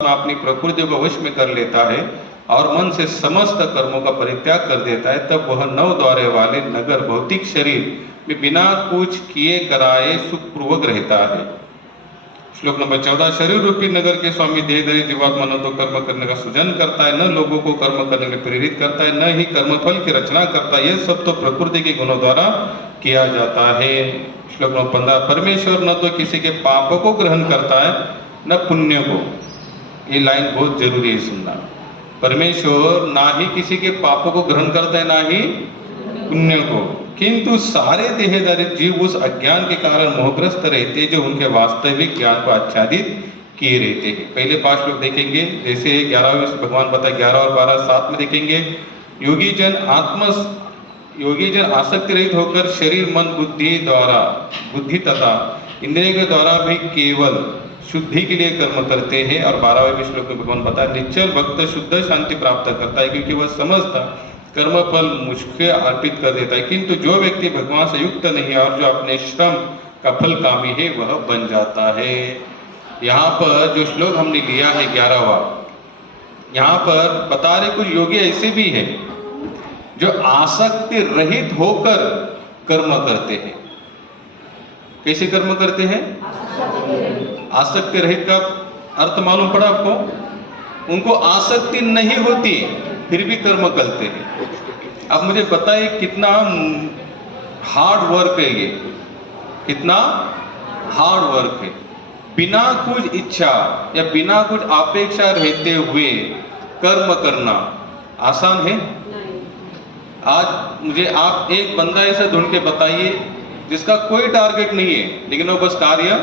अपनी प्रकृति को वश में कर लेता है और मन से समस्त कर्मों का परित्याग कर देता है, तब वह नौ द्वारे वाले नगर भौतिक शरीर में बिना कुछ किए कराए सुखपूर्वक रहता है। श्लोक नंबर 14, शरीर रूपी नगर के स्वामी देहधारी जीवात्मा न तो कर्म करने का सृजन करता है, न लोगों को कर्म करने में प्रेरित करता है, न ही कर्मफल की रचना करता है। यह सब तो प्रकृति के गुणों द्वारा किया जाता है। श्लोक नंबर 15, परमेश्वर न तो किसी के पापों को ग्रहण करता है न पुण्य को। ये लाइन बहुत जरूरी है सुनना। परमेश्वर ना ही किसी के पापों को ग्रहण करता है ना ही पुण्य को, किंतु सारे देहधारी जीव उस अज्ञान के कारण मोहग्रस्त रहते जो उनके वास्तविक ज्ञान को आच्छादित किए रहते हैं। पहले 5 श्लोक देखेंगे, जैसे 11वें भगवान बताए 11 और 12 साथ में देखेंगे। योगी जन आसक्ति रहित होकर शरीर मन बुद्धि तथा इंद्रियों के द्वारा भी केवल शुद्धि के लिए कर्म करते हैं। और 12वें श्लोक में भगवान बताया, निश्चल भक्त शुद्ध शांति प्राप्त करता है क्योंकि वह समझता कर्म फल मुझको अर्पित कर देता है, किंतु जो व्यक्ति भगवान से युक्त नहीं है और जो अपने श्रम का फल कामी है वह बन जाता है। यहाँ पर जो श्लोक हमने लिया है 11वां, यहाँ पर बता रहे कुछ योगी ऐसे भी हैं जो आसक्ति रहित होकर कर्म करते हैं। कैसे कर्म करते हैं? आसक्ति रहित का अर्थ मालूम पड़ा आपको? उनको आसक्ति नहीं होती फिर भी कर्म करते हैं। अब मुझे बताइए कितना हार्ड वर्क है ये, कितना हार्ड वर्क है। बिना कुछ इच्छा या बिना कुछ अपेक्षा रहते हुए कर्म करना आसान है? आज मुझे आप एक बंदा ऐसा ढूंढ के बताइए जिसका कोई टारगेट नहीं है लेकिन वो बस कार्य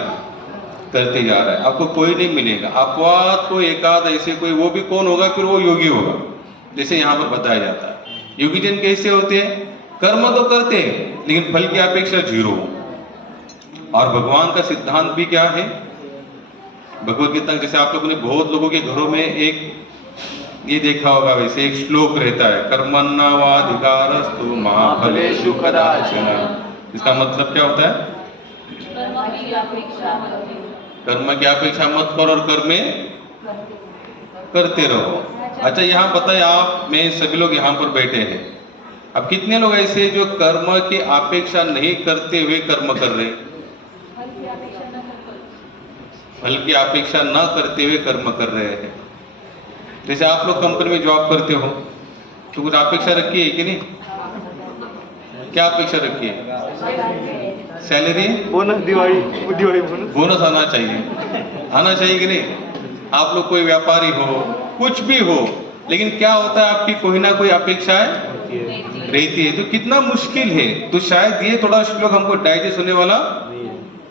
करते जा रहा है। आपको कोई नहीं मिलेगा। अपवाद कोई एकाध ऐसे कोई, वो भी कौन होगा? फिर वो योगी होगा, जैसे यहाँ पर बताया जाता है। योगी जन कैसे होते हैं? कर्म तो करते हैं लेकिन फल की अपेक्षा 0। और भगवान का सिद्धांत भी क्या है? भगवत गीता, जैसे आप लोगों ने बहुत लोगों के घरों में एक ये देखा होगा, वैसे एक श्लोक रहता है, कर्मण्येवाधिकारस्तु मा फलेषु कदाचन। इसका मतलब क्या होता है? कर्म की अपेक्षा मत करो और कर्म में करते रहो। अच्छा, यहाँ बताए आप में सभी लोग यहाँ पर बैठे हैं, अब कितने लोग ऐसे जो कर्म की अपेक्षा नहीं करते हुए कर्म कर रहे? फल की अपेक्षा न करते हुए कर्म कर रहे हैं। जैसे आप लोग कंपनी में जॉब करते हो तो कुछ अपेक्षा रखी है कि नहीं? क्या अपेक्षा रखी है? सैलरी, बोनस, दिवाली बोनस आना चाहिए कि नहीं? आप लोग कोई व्यापारी हो, कुछ भी हो, लेकिन क्या होता है आपकी कोई ना कोई अपेक्षाएं रहती है। तो कितना मुश्किल है। तो शायद ये थोड़ा श्लोक हमको डाइजेस्ट होने वाला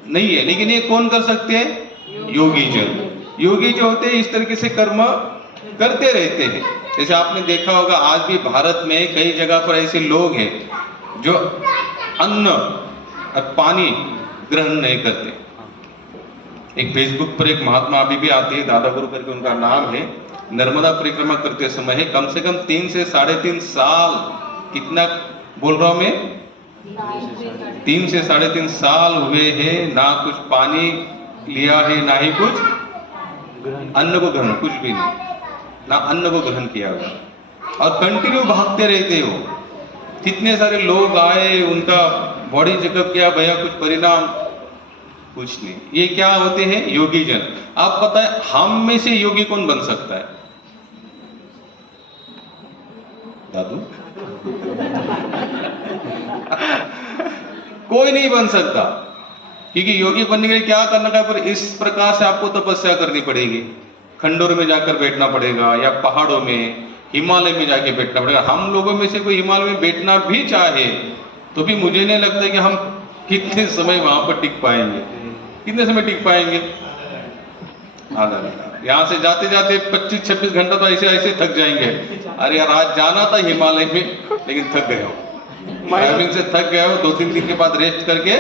नहीं है, लेकिन ये कौन कर सकते हैं? योगी जन। योगी जो होते हैं इस तरीके से कर्म करते रहते हैं। जैसे आपने देखा होगा आज भी भारत में कई जगह पर ऐसे लोग हैं जो अन्न और पानी ग्रहण नहीं करते। एक फेसबुक पर एक महात्मा अभी भी आते हैं, दादा गुरु करके उनका नाम है। नर्मदा परिक्रमा करते समय है कम से कम 3 से 3.5 साल, कितना बोल रहा हूं मैं? 3 से 3.5 साल हुए हैं, ना कुछ पानी लिया है ना ही कुछ अन्न को ग्रहण, कुछ भी नहीं, ना अन्न को ग्रहण किया हुआ और कंटिन्यू भागते रहते हो। कितने सारे लोग आए, उनका बॉडी चेकअप किया, भैया कुछ परिणाम कुछ नहीं। ये क्या होते हैं? योगी जन। आप बताएं हम में से योगी कौन बन सकता है? दादू कोई नहीं बन सकता, क्योंकि योगी बनने के लिए क्या करना है? पर इस प्रकार से आपको तपस्या करनी पड़ेगी। खंडोर में जाकर बैठना पड़ेगा या पहाड़ों में, हिमालय में जाके बैठना पड़ेगा। हम लोगों में से कोई हिमालय में बैठना भी चाहे तो भी मुझे नहीं लगता कि हम कितने समय वहां पर टिक पाएंगे। कितने समय टिक पाएंगे? आधा घंटा। यहाँ से जाते जाते 25-26 घंटा तो ऐसे ऐसे थक जाएंगे। अरे यार आज जाना था हिमालय में लेकिन थक गए हो, ड्राइविंग से थक गए हो, 2-3 दिन के बाद रेस्ट करके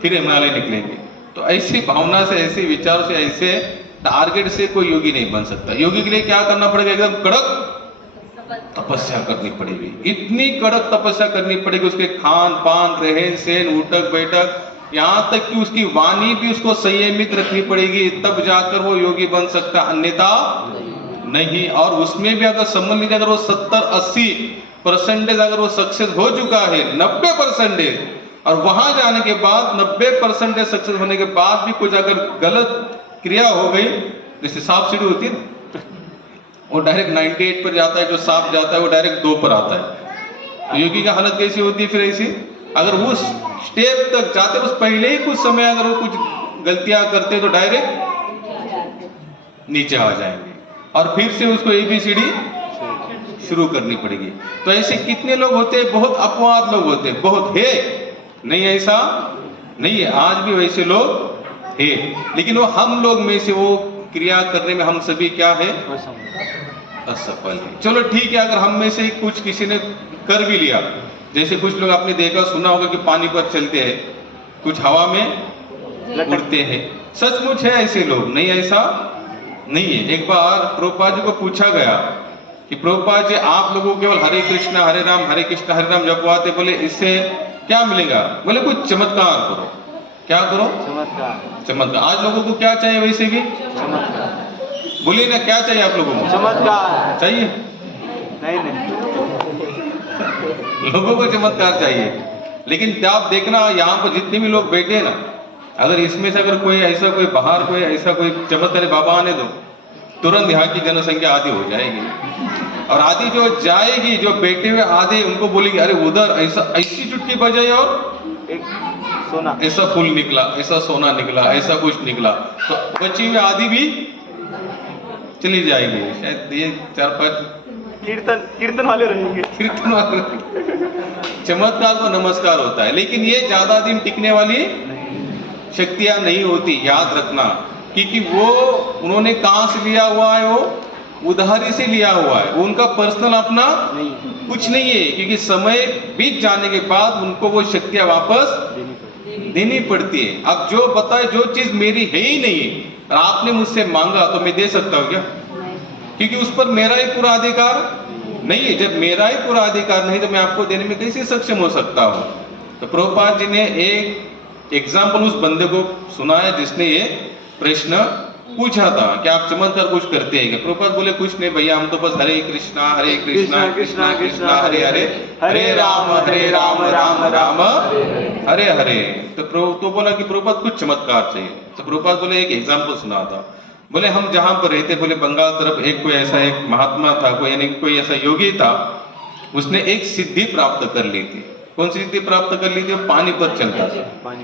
फिर हिमालय निकलेंगे। तो ऐसी भावना से, ऐसे विचार से, ऐसे टारगेट से कोई योगी नहीं बन सकता। योगी के लिए क्या करना पड़ेगा? एकदम कड़क तपस्या करनी पड़ेगी। इतनी कड़क तपस्या करनी पड़ेगी, उसके खान पान, रहन सहन, उठक बैठक यहाँ तक कि उसकी वाणी भी उसको संयमित रखनी पड़ेगी, तब जाकर वो योगी बन सकता, अन्यथा नहीं। और उसमें भी अगर समझ लीजिए, अगर वो 70-80% अगर वो सक्सेस हो चुका है, 90%, और वहां जाने के बाद 90% सक्सेस होने के बाद भी कुछ अगर गलत क्रिया हो गई, जैसे सांप सीढ़ी होती है ना, वो डायरेक्ट 98 पर जाता है, जो सांप जाता है वो डायरेक्ट 2 पर आता है। तो योगी का हालत कैसी होती है फिर ऐसी? अगर वो स्टेप तक जाते उस पहले ही कुछ समय अगर वो कुछ गलतियां करते तो डायरेक्ट नीचे आ जाएंगे और फिर से उसको ABCD शुरू करनी पड़ेगी। तो ऐसे कितने लोग होते हैं? बहुत अपवाद लोग होते हैं, बहुत है, नहीं ऐसा नहीं है, आज भी वैसे लोग है, लेकिन वो हम लोग में से वो क्रिया करने में हम सभी क्या है? असफल है। चलो ठीक है, अगर हम में से कुछ किसी ने कर भी लिया, जैसे कुछ लोग आपने देखा सुना होगा कि पानी पर चलते हैं, कुछ हवा में उड़ते हैं, सचमुच है ऐसे लोग, नहीं ऐसा नहीं है। एक बार प्रभुपाद जी को पूछा गया कि प्रभुपाद जी आप लोगों को केवल हरे कृष्णा हरे राम जपवाते, बोले इससे क्या मिलेगा? बोले कुछ चमत्कार करो। क्या करो? चमत्कार। आज लोगों को क्या चाहिए वैसे भी? चमत्कार। बोलिए ना, क्या चाहिए आप लोगों को? चमत्कार चाहिए। नहीं लोगों को चमत्कार चाहिए, लेकिन आप देखना यहाँ पर जितने भी लोग बैठे हैं ना, अगर इसमें से अगर कोई ऐसा कोई बाहर कोई ऐसा कोई चमत्कार बाबा आने दो, तुरंत यहाँ की जनसंख्या आधी हो जाएगी। और आधी जो जाएगी, जो बैठे हुए आधे उनको बोलेगी अरे उधर ऐसा ऐसी चुटकी बजाई और एक सोना ऐसा फूल निकला, ऐसा सोना निकला, ऐसा कुछ निकला, तो बची हुई आधी भी चली जाएगी। शायद ये 4-5 कीर्तन वाले रहेंगे, कीर्तन वाले। चमत्कार को नमस्कार होता है, लेकिन ये ज्यादा दिन टिकने वाली शक्तियां नहीं होती, याद रखना, क्योंकि वो उन्होंने कहां से लिया हुआ है? वो उधारी से लिया हुआ है, वो उनका पर्सनल अपना कुछ नहीं है, क्योंकि समय बीत जाने के बाद उनको वो शक्तियां वापस देनी पड़ती है। अब जो बताए जो चीज मेरी है ही नहीं है और आपने मुझसे मांगा तो मैं दे सकता हूं क्या? क्योंकि उस पर मेरा ही पूरा अधिकार नहीं है। जब मेरा ही पूरा अधिकार नहीं तो मैं आपको देने में कैसे सक्षम हो सकता हूं? तो प्रभुपाद जी ने एक एग्जाम्पल उस बंदे को सुनाया जिसने ये प्रश्न पूछा था कि आप चमत्कार कुछ करते हैं क्या? प्रभुपाद बोले कुछ नहीं भैया, हम तो बस हरे कृष्णा कृष्णा कृष्णा हरे हरे, हरे राम राम राम हरे हरे। तो बोला कि प्रभुपाद कुछ चमत्कार चाहिए। तो प्रभुपाद बोले एक एग्जाम्पल सुना था। बोले हम जहां पर रहते, बोले बंगाल तरफ एक कोई ऐसा एक महात्मा था, कोई यानी कोई ऐसा योगी था, उसने एक सिद्धि प्राप्त कर ली थी। कौन सी सिद्धि प्राप्त कर ली थी? वो पानी पर चलता था।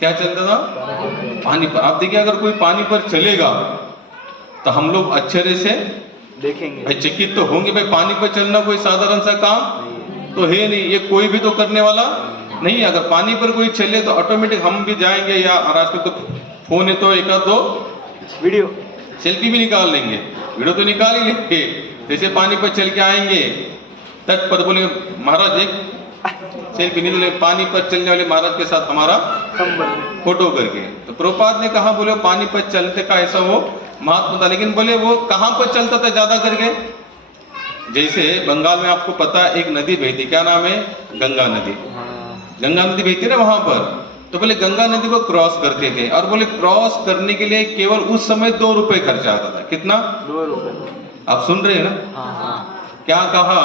क्या चलता था? पानी पर। आप देखिए, अगर कोई पानी पर चलेगा तो हम लोग अच्छे से देखेंगे, भाई चकित तो होंगे, भाई पानी पर चलना कोई साधारण सा काम तो है नहीं, ये कोई भी तो करने वाला नहीं। अगर पानी पर कोई चले तो ऑटोमेटिक हम भी जाएंगे, या आजकल तो फोन है तो एक आध दो वीडियो सेल्फी भी निकाल लेंगे, वीडियो तो निकाल ही लेंगे। जैसे पानी पर चल के आएंगे तट पर, बोले महाराज एक सेल्फी नहीं, तो पानी पर चलने वाले महाराज के साथ हमारा फोटो करके। तो प्रभुपाद ने कहा, बोले पानी पर चलते का ऐसा वो महात्मा था, लेकिन बोले वो कहां पर चलता था ज्यादा करके? जैसे बंगाल में आपको पता है एक नदी बहती, क्या नाम है? गंगा नदी। गंगा नदी बहती है ना वहां पर, तो बोले गंगा नदी को क्रॉस करते थे, और बोले क्रॉस करने के लिए केवल उस समय 2 रुपए खर्चा आता था। कितना? 2 रुपए। आप सुन रहे हैं ना? क्या कहा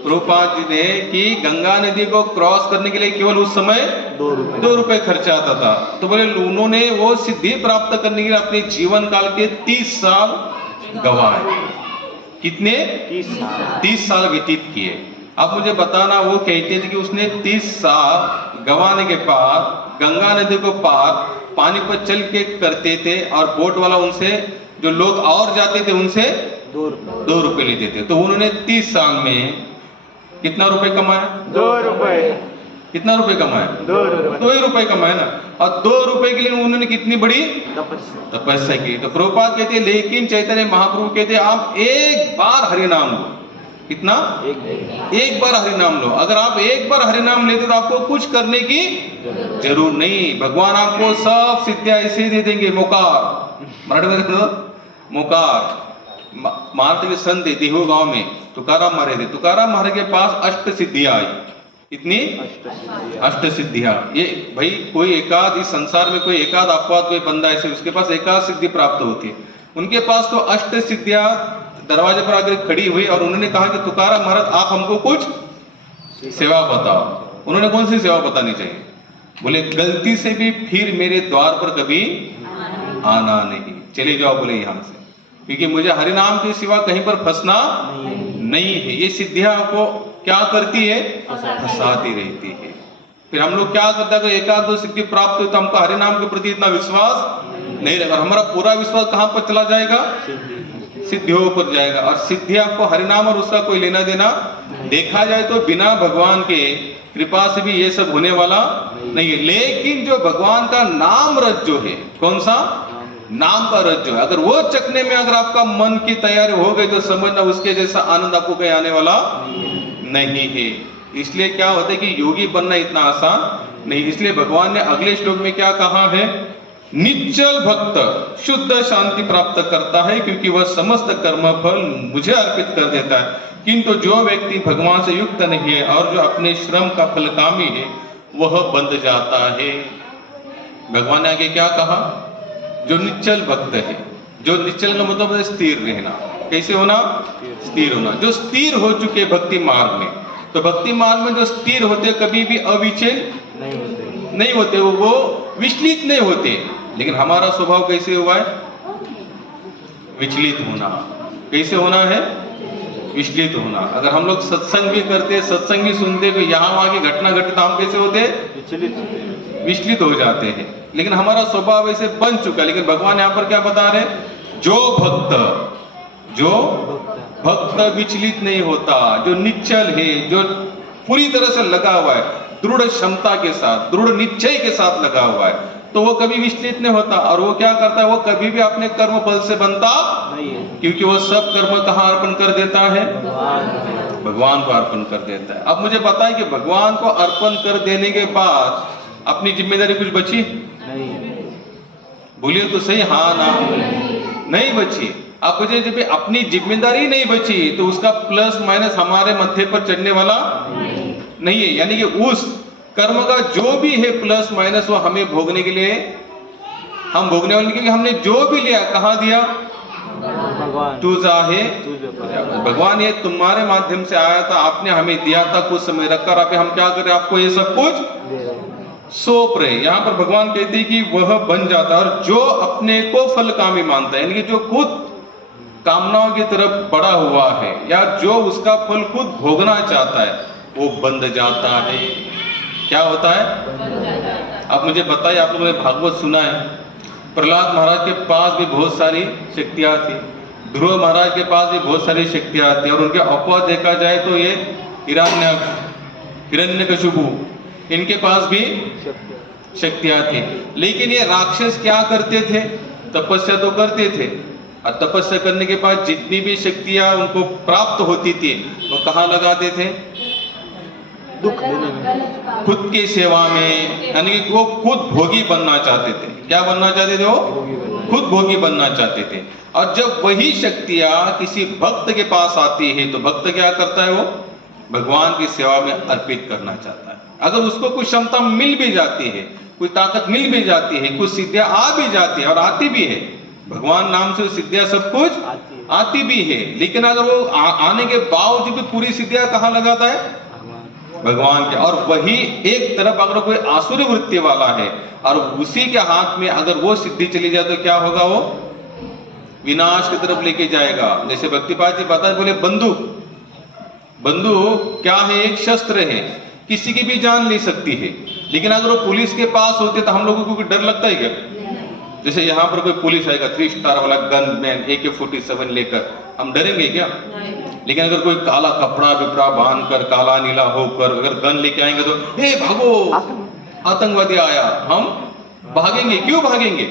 प्रभुपाद जी ने कि गंगा नदी को क्रॉस करने के लिए केवल उस समय 2 रुपए खर्चा आता था। तो बोले उन्होंने वो सिद्धि प्राप्त करने के लिए अपने जीवन काल के 30 साल गंवाए। कितने? 30 साल व्यतीत किए। अब मुझे बताना, वो कहते थे कि उसने 30 साल गंवाने के बाद गंगा नदी को पार पानी पर चल के करते थे, और बोट वाला उनसे, जो लोग और जाते थे उनसे 2 रुपए लेते थे। तो उन्होंने 30 साल में कितना रुपए कमाया? 2 रुपए। कितना रुपए कमाया? 2 ही रुपए कमाए ना। और 2 रुपए के लिए उन्होंने कितनी बड़ी तपस्या की। तो प्रभुपाद कहते हैं, लेकिन चैतन्य महाप्रभु कहते हैं आप एक बार हरि नाम लो। कितना? एक बार हरि नाम लो। अगर आप एक बार हरि नाम लेते तो आपको कुछ करने की जरूर नहीं। भगवान आपको सब सिद्धियां ऐसे दे देंगे। मोकार मराठी में मोकार। महाराष्ट्र के संत है देहू गांव में, तुकाराम महाराज थे। तुकाराम महाराज के पास 8 सिद्धियां आई। इतनी अष्ट सिद्धियां। ये भाई कोई एकाध इस संसार में कोई एकाध अपवाद कोई बंदा ऐसे उसके पास एकाध सिद्धि प्राप्त होती है, उनके पास तो अष्ट सिद्धियां दरवाजे पर आकर खड़ी हुई और उन्होंने कहा कि तुकाराम महाराज आप हमको कुछ सेवा बताओ। उन्होंने कौन सी सेवा बतानी चाहिए? बोले गलती से भी फिर मेरे द्वार पर कभी आना नहीं, चले जाओ बोले यहां से, क्योंकि मुझे हरिनाम के सिवा कहीं पर फंसना नहीं है। ये सिद्धियां आपको क्या करती है? फंसाती रहती है। फिर हम लोग क्या करते हैं, तो एकाध दो सिद्धि प्राप्त हुई तो हमको हरिनाम के प्रति इतना विश्वास नहीं रहेगा, हमारा पूरा विश्वास कहां पर चला जाएगा? सिद्धियों पर जाएगा। और सिद्धि आपको हरिनाम और उसका कोई लेना देना देखा जाए तो बिना भगवान के कृपा से भी ये सब होने वाला नहीं है। लेकिन जो भगवान का नाम रज जो है, कौन सा नाम का रज जो है, अगर वो चखने में अगर आपका मन की तैयारी हो गई तो समझना उसके जैसा आनंद आपको कहीं आने वाला नहीं है। इसलिए क्या होता है कि योगी बनना इतना आसान नहीं। इसलिए भगवान ने अगले श्लोक में क्या कहा है? निश्चल भक्त शुद्ध शांति प्राप्त करता है क्योंकि वह समस्त कर्म फल मुझे अर्पित कर देता है, किंतु जो व्यक्ति भगवान से युक्त नहीं है और जो अपने श्रम का फल कामी है वह बंध जाता है। भगवान ने आगे क्या कहा? जो निश्चल भक्त है, जो निश्चल का मतलब है स्थिर रहना। कैसे होना? स्थिर होना। जो स्थिर हो चुके भक्ति मार्ग में, तो भक्ति मार्ग में जो स्थिर होते कभी भी अविचल नहीं होते, वो विचलित नहीं होते। लेकिन हमारा स्वभाव कैसे हुआ है? विचलित होना। कैसे होना है? विचलित होना। अगर हम लोग सत्संग भी करते, सत्संग भी सुनते, तो यहाँ वहां की घटना घटे तो हम कैसे होते? विचलित हो जाते हैं। लेकिन हमारा स्वभाव ऐसे बन चुका है। लेकिन भगवान यहाँ पर क्या बता रहे? जो भक्त विचलित नहीं होता, जो निश्चल है, जो पूरी तरह से लगा हुआ है, दृढ़ क्षमता के साथ, दृढ़ निश्चय के साथ लगा हुआ है, तो वो कभी विचलित नहीं होता। और वो क्या करता है? वो कभी भी अपने कर्म फल से बनता नहीं है, क्योंकि वो सब कर्म कहाँ अर्पण कर देता है? भगवान को अर्पण कर देता है। अब मुझे पता है कि भगवान को अर्पण कर देने के बाद अपनी जिम्मेदारी कुछ बची नहीं? बोलिए तो सही, हाँ ना? नहीं बची। अब मुझे जब अपनी जिम्मेदारी नहीं बची तो उसका प्लस माइनस हमारे मत्थे पर चढ़ने वाला नहीं है। यानी कि उस कर्म का जो भी है प्लस माइनस वो हमें भोगने के लिए, हम भोगने वाले, क्योंकि हमने जो भी लिया कहाँ दिया? भगवान। तू चाहे भगवान ये तुम्हारे माध्यम से आया था, आपने हमें दिया था, कुछ समय रखकर आप हम क्या कर रहे? आपको ये सब कुछ सौंप रहे। यहाँ पर भगवान कहते हैं कि वह बन जाता है। और जो अपने को फल कामी मानता है, यानी कि जो खुद कामनाओं की तरफ बड़ा हुआ है या जो उसका फल खुद भोगना चाहता है, वो बंध जाता है। क्या होता है? अब मुझे बताइए, आप लोगों ने भागवत सुना है, प्रहलाद महाराज के पास भी बहुत सारी शक्तियां थी, ध्रुव महाराज के पास भी बहुत सारी शक्तियां थी, और उनके अपवाद देखा जाए तो ये हिरण्यकशिपु, इनके पास भी शक्तियां थी। लेकिन ये राक्षस क्या करते थे? तपस्या तो करते थे, और तपस्या करने के बाद जितनी भी शक्तियां उनको प्राप्त होती थी वो कहाँ लगाते थे? दुख देने में, खुद की सेवा में। यानी कि वो खुद भोगी बनना चाहते थे। क्या बनना चाहते थे? वो खुद भोगी बनना चाहते थे। और जब वही शक्तियां किसी भक्त के पास आती है तो भक्त क्या करता है? वो भगवान की सेवा में अर्पित करना चाहता है। अगर उसको कुछ क्षमता मिल भी जाती है, कोई ताकत मिल भी जाती है, कुछ सिद्धियां आ भी जाती है और आती भी है, भगवान नाम से सिद्धियां सब कुछ आती भी है, लेकिन अगर वो आने के बावजूद भी पूरी सिद्धियां कहाँ लगाता है? भगवान के। और वही एक तरफ अगर कोई आसुरी वृत्ति वाला है और उसी के हाथ में अगर वो सिद्धि चली जाए तो क्या होगा? वो विनाश की तरफ लेके जाएगा। जैसे भक्तिपाद जी बताए, बोले बंदूक क्या है? एक शस्त्र है, किसी की भी जान ले सकती है। लेकिन अगर वो पुलिस के पास होते तो हम लोगों को डर लगता है क्या? जैसे यहाँ पर कोई पुलिस आएगा 3 स्टार वाला गन मैन AK-47 लेकर, हम डरेंगे क्या? लेकिन अगर कोई काला कपड़ा बिपड़ा बांध कर, काला नीला होकर अगर गन लेके आएंगे तो हे भागो, आतंकवादी आया, हम भागेंगे। क्यों भागेंगे?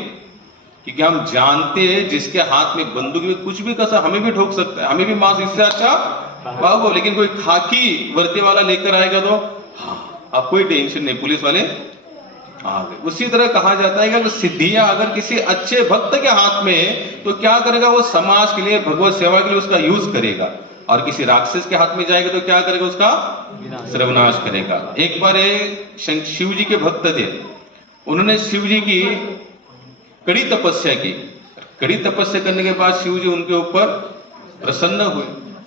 क्योंकि हम जानते हैं जिसके हाथ में बंदूक में कुछ भी कसर हमें भी ठोक सकता है, हमें भी मांस, इससे अच्छा भागो। लेकिन कोई खाकी वर्दी वाला लेकर आएगा तो आप कोई टेंशन नहीं, पुलिस वाले आ गए। उसी तरह कहा जाता है कि अगर सिद्धियां अगर किसी अच्छे भक्त के हाथ में है तो क्या करेगा? वो समाज के लिए, भगवत सेवा के लिए उसका यूज करेगा। और किसी राक्षस के हाथ में जाएगा तो क्या करेगा, उसका सर्वनाश करेगा। एक बार शिव जी के भक्त थे, उन्होंने शिव जी की कड़ी तपस्या की। कड़ी तपस्या करने के बाद शिव जी उनके ऊपर प्रसन्न हुए।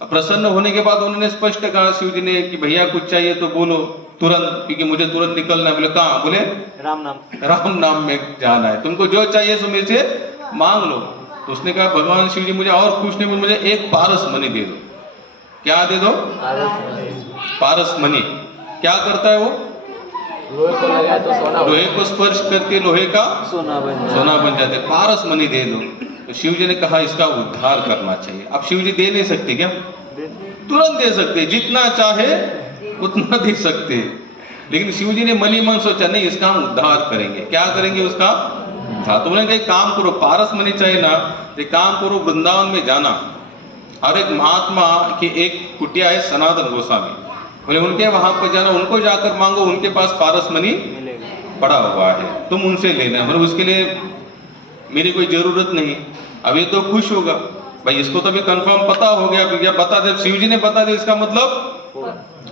प्रसन्न होने के बाद उन्होंने स्पष्ट कहा शिव जी ने कि भैया कुछ चाहिए तो बोलो तुरंत, क्योंकि मुझे तुरंत निकलना है। बोले कहाँ? बोले राम नाम में जाना है, तुमको जो चाहिए सो मेरे से मांग लो। तो उसने कहा भगवान शिव जी मुझे और कुछ नहीं, मुझे एक पारस मणि दे दो। क्या दे दो? पारस मणि। क्या करता है वो? लोहे को स्पर्श करके लोहे का सोना बन जाता है। पारस मणि दे दो। तो शिव जी ने कहा इसका उद्धार करना चाहिए। अब शिव जी दे नहीं सकते क्या? तुरंत दे सकते, जितना चाहे उतना दे सकते, लेकिन शिव जी ने मनी मन सोचा नहीं, इसका हम उद्धार करेंगे। क्या करेंगे उसका? था तो उन्होंने कहा काम करो, पारस मणि चाहिए ना, एक काम करो वृंदावन में जाना और एक महात्मा की एक कुटिया है सनातन गोस्वामी, बोले उनके वहां पर जाना, उनको जाकर मांगो, उनके पास पारस मणि पड़ा हुआ है, तुम उनसे लेना। मतलब उसके लिए मेरी कोई जरूरत नहीं। अब ये तो खुश होगा भाई, इसको तो अभी कंफर्म पता हो गया, भैया बता दे, शिव जी ने बता दिया, इसका मतलब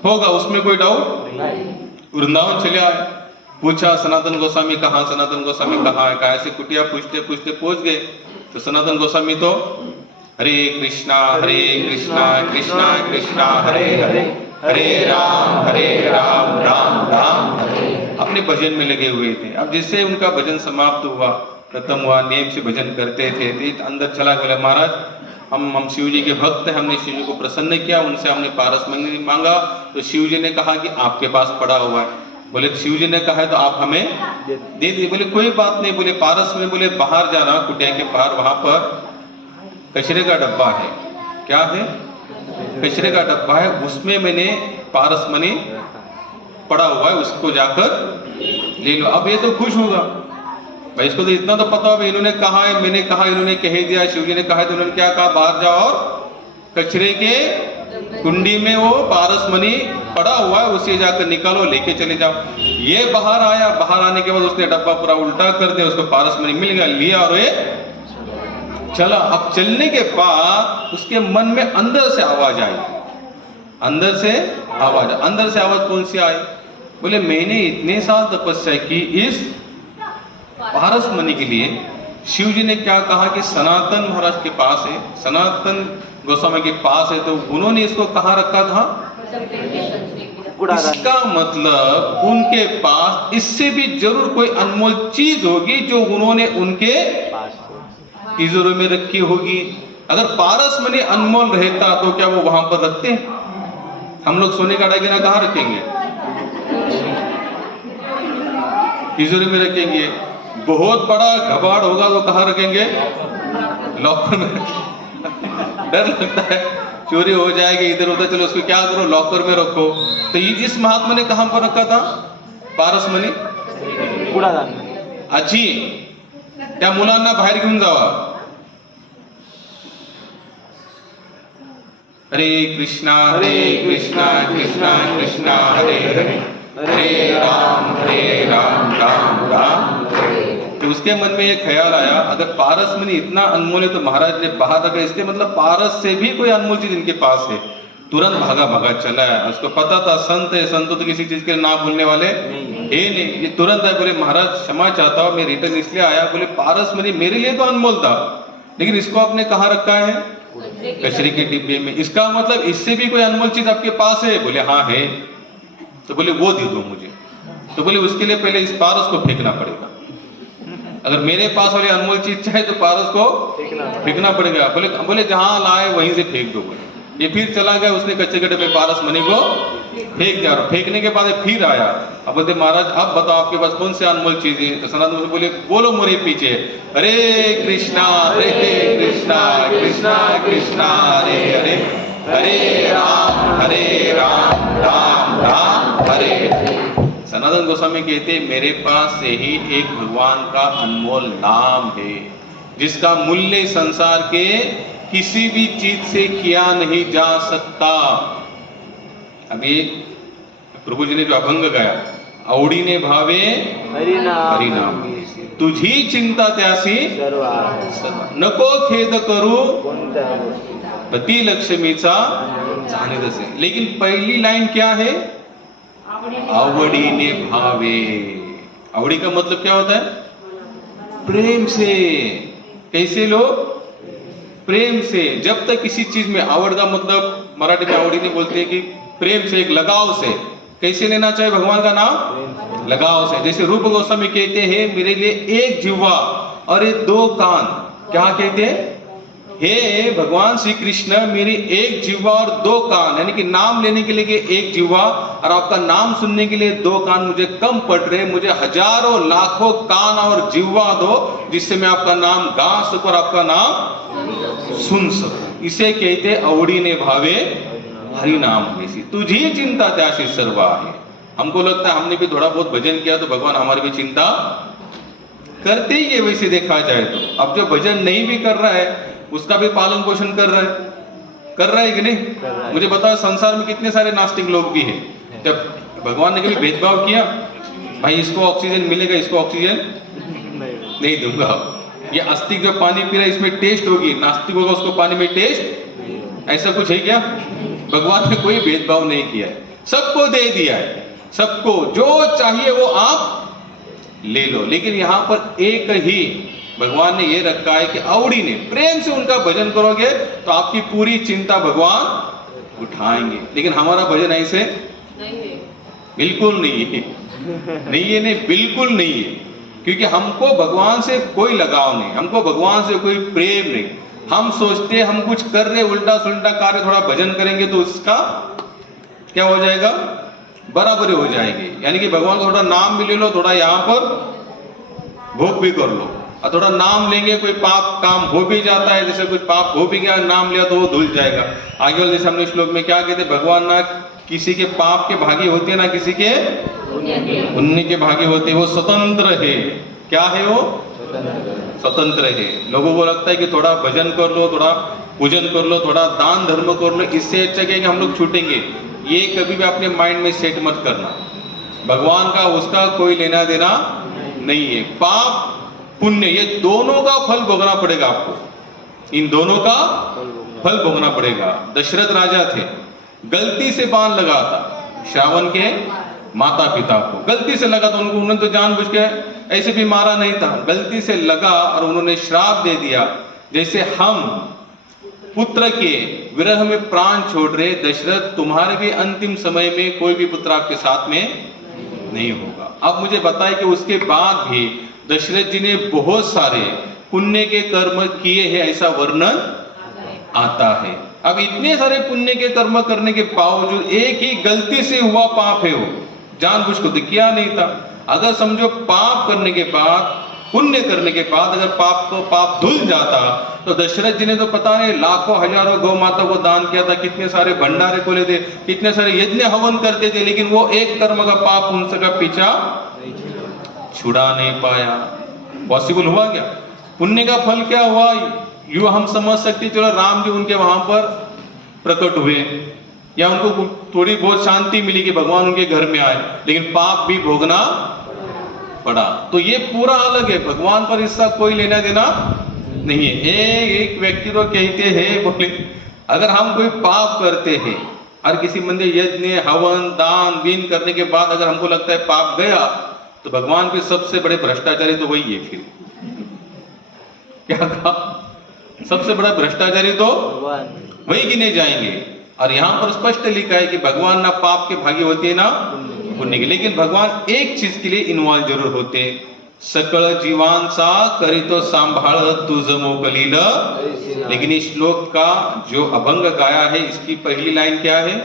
होगा, उसमें कोई डाउट। वृंदावन चले आए, पूछा सनातन गोस्वामी कहाँ, सनातन गोस्वामी कहाँ है, कहाँ से कुटिया पूछते पूछते पहुंच गए। तो सनातन गोस्वामी तो हरे कृष्णा कृष्णा कृष्णा हरे हरे, हरे राम राम राम हरे, अपने भजन में लगे हुए थे। अब जिससे उनका भजन समाप्त हुआ, खत्म हुआ, नेम से भजन करते थे, तो अंदर चला गया, महाराज हम शिव जी के भक्त हैं, हमने शिव जी को प्रसन्न किया, उनसे हमने पारस मणि मांगा, तो शिव जी ने कहा कि आपके पास पड़ा हुआ है। बोले शिव जी ने कहा है तो आप हमें दे दिए। बोले कोई बात नहीं, बोले पारस में, बोले बाहर जाना कुटिया के पार, वहां पर कचरे का डब्बा है। क्या है? कचरे का डब्बा है, उसमें मैंने पारस मणि पड़ा हुआ है, उसको जाकर ले लो। अब ये तो खुश होगा भाई, इसको तो इतना तो पता होगा, इन्होंने कहा है, मैंने कहा, इन्होंने कह दिया, शिव जी ने कहा है, तो उन्होंने क्या कहा, बाहर जाओ और कचरे के कुंडी में वो पारस मणि पड़ा हुआ है, उसे जाकर निकालो, लेके चले जाओ। ये बाहर आया, बाहर आने के बाद उसने डब्बा पूरा उल्टा कर दिया, उसको पारस मणि मिल गया, लिया और ये चला। अब चलने के बाद उसके मन में अंदर से आवाज आई, अंदर से आवाज कौन सी आई? बोले मैंने इतने साल तपस्या की इस पारस मणि के लिए। शिव जी ने क्या कहा कि सनातन महाराज के पास है, सनातन गोस्वामी के पास है, तो उन्होंने इसको कहाँ रखा था? इसका मतलब उनके पास इससे भी जरूर कोई अनमोल चीज होगी जो उन्होंने उनके तिजोरी में रखी होगी। अगर पारस मणि अनमोल रहता तो क्या वो वहां पर रखते? हम लोग सोने का दागिना कहाँ रखेंगे? तिजोरी में रखेंगे। बहुत बड़ा घबाड़ होगा तो कहाँ रखेंगे? लॉकर में। डर लगता है चोरी हो जाएगी इधर उधर, चलो उसको क्या करो, लॉकर में रखो। तो इस महात्मा ने कहां पर रखा था पारस मणि? कूड़ादान में। आजी त्या मुलांना बाहेर घेऊन जावा। हरे कृष्णा कृष्णा कृष्णा हरे हरे, हरे राम राम राम। तो उसके मन में ये ख्याल आया, अगर पारस मणि इतना अनमोल है तो महाराज ने बाहर रखा, इसके मतलब पारस से भी कोई अनमोल चीज इनके पास है। तुरंत भागा चला है, उसको पता था संत है, संत तो किसी चीज के ना भूलने वाले नहीं। ये तुरंत आए, बोले महाराज क्षमा चाहता हूँ, मैं रिटर्न इसलिए आया। बोले पारस मणि मेरे लिए तो अनमोल था, लेकिन इसको आपने कहाँ रखा है? कचरे के डिब्बे में। इसका मतलब इससे भी कोई अनमोल चीज आपके पास है? बोले हाँ है। तो बोले वो दे दो मुझे। तो बोले उसके लिए पहले इस पारस को फेंकना पड़ेगा। अगर मेरे पास वाली अनमोल चीज चाहे तो पारस को फेंकना पड़ेगा। बोले जहां लाए वहीं से फेंक दो। बोले ये फिर चला गया, उसने कच्चे गड्ढे में पारस मणि को फेंक दिया, और फेंकने के बाद फिर आया। अब बोलते महाराज अब बताओ आपके पास कौन सी अनमोल चीज है? तो सनातन बोले बोलो मोरे पीछे, हरे कृष्णा कृष्णा कृष्णा हरे हरे, हरे राम राम राम हरे। सनातन गोस्वामी कहते मेरे पास से ही एक भगवान का अनमोल नाम है, जिसका मूल्य संसार के किसी भी चीज से किया नहीं जा सकता। अभी प्रभु जी ने जो अभंग गाया, आवडीने भावे हरिनाम तुझी चिंता त्यासी सर्व आहे. नको खेद करू कोणत्या गोष्टी पती लक्ष्मीचा जाणीत असे. लेकिन पहली लाइन क्या है? आवडीने भावे. आवड़ी का मतलब क्या होता है? प्रेम से. कैसे लो? प्रेम से. जब तक किसी चीज में आवड़ का मतलब मराठी में आवडीने बोलते हैं कि प्रेम से, एक लगाव से. कैसे लेना चाहिए भगवान का नाम? लगाव से. जैसे रूप गोस्वामी कहते हैं मेरे लिए एक जिह्वा और ये दो कान. क्या कहते हैं? हे भगवान श्री कृष्ण मेरी एक जिह्वा और दो कान, यानी कि नाम लेने के लिए एक जिह्वा और आपका नाम सुनने के लिए दो कान मुझे कम पड़ रहे. मुझे हजारों लाखों कान और जिह्वा दो जिससे मैं आपका नाम गा सकूं और आपका नाम सुन सकूं. इसे कहते आवडीने भावे हरि नाम वैसी. तुझी चिंता त्याशी सर्व आहे. हमको लगता है हमने भी थोड़ा बहुत भजन किया तो भगवान हमारी भी चिंता करते ही है वैसे देखा जाए तो. अब जो भजन नहीं भी कर रहा है उसका भी पालन पोषण कर रहा है कि नहीं? मुझे बताओ संसार में कितने सारे नास्तिक लोग भी हैं. जब भगवान ने कभी भेदभाव किया? भाई इसको ऑक्सीजन मिलेगा, इसको ऑक्सीजन नहीं दूंगा. ये आस्तिक जो पानी पी रहा है इसमें टेस्ट होगी, नास्तिक होगा उसको पानी में टेस्ट. ऐसा कुछ है क्या? भगवान ने कोई भेदभाव नहीं किया है, सबको दे दिया है. सबको जो चाहिए वो आप ले लो. लेकिन यहां पर एक ही भगवान ने ये रखा है कि आवड़ी ने प्रेम से उनका भजन करोगे तो आपकी पूरी चिंता भगवान उठाएंगे. लेकिन हमारा भजन ऐसे बिल्कुल नहीं है. नहीं, बिल्कुल नहीं है. क्योंकि हमको भगवान से कोई लगाव नहीं, हमको भगवान से कोई प्रेम नहीं. हम सोचते हम कुछ कर रहे उल्टा सुल्टा कार्य, थोड़ा भजन करेंगे तो उसका क्या हो जाएगा? बराबरी हो जाएगी. यानी कि भगवान को थोड़ा नाम भी ले लो, थोड़ा यहाँ पर भोग भी कर लो. और थोड़ा नाम लेंगे कोई पाप काम हो भी जाता है, जैसे कुछ पाप हो भी गया नाम लिया तो वो धुल जाएगा. आगे वाले जैसे हमने श्लोक में क्या कहते, भगवान ना किसी के पाप के भागी होते ना किसी के पुण्य के भागी होते. वो स्वतंत्र है. क्या है वो? स्वतंत्र है. लोगों को लगता है कि थोड़ा भजन कर लो, थोड़ा पूजन कर लो, थोड़ा दान धर्म कर लो, इससे अच्छा क्या कि हम लोग छूटेंगे. ये कभी भी अपने माइंड में सेट मत करना. भगवान का उसका कोई लेना देना नहीं है. पाप पुण्य ये दोनों का फल भोगना पड़ेगा आपको. इन दोनों का फल भोगना पड़ेगा. दशरथ राजा थे, गलती से बाण लगा था श्रावण के माता पिता को. गलती से लगा था उनको, उन्होंने तो जानबूझ के ऐसे भी मारा नहीं था, गलती से लगा और उन्होंने श्राप दे दिया. जैसे हम पुत्र के विरह में प्राण छोड़ रहे, दशरथ तुम्हारे भी अंतिम समय में कोई भी पुत्र आपके साथ में नहीं होगा. अब मुझे बताए कि उसके बाद भी दशरथ जी ने बहुत सारे पुण्य के कर्म किए हैं ऐसा वर्णन आता है. अब इतने सारे पुण्य के कर्म करने के बावजूद एक ही गलती से हुआ पाप है, वो जानबूझ को तो किया नहीं था. अगर समझो पाप करने के बाद, पुण्य करने के बाद अगर पाप धुल जाता तो दशरथ जी ने तो पता नहीं लाखों हजारों गौ माता को दान किया था, कितने सारे भंडारे खोले थे, कितने सारे यज्ञ हवन करते थे, लेकिन वो एक कर्म का पाप उनका पीछा छुड़ा नहीं पाया. पॉसिबल हुआ क्या? पुण्य का फल क्या हुआ? यू हम समझ सकते चलो राम जी उनके वहां पर प्रकट हुए या उनको थोड़ी बहुत शांति मिली कि भगवान उनके घर में आए, लेकिन पाप भी भोगना पड़ा. तो ये पूरा अलग है. भगवान पर इसका कोई लेना देना नहीं है. एक व्यक्ति तो कहते हैं, बोले अगर हम कोई पाप करते हैं और किसी मंदिर यज्ञ हवन दान बीन करने के बाद अगर हमको लगता है पाप गया, तो भगवान के सबसे बड़े भ्रष्टाचारी तो वही है. फिर क्या कहा? सबसे बड़ा भ्रष्टाचारी तो वही गिने जाएंगे. और यहां पर स्पष्ट लिखा है कि भगवान ना पाप के भागी होते ना पुण्य के. लेकिन भगवान एक चीज के लिए इन्वॉल्व जरूर होते. सकळ जीवांचा करितो सांभाळ तुझ मोकलील. लेकिन इस श्लोक का जो अभंग गाया है इसकी पहली लाइन क्या है?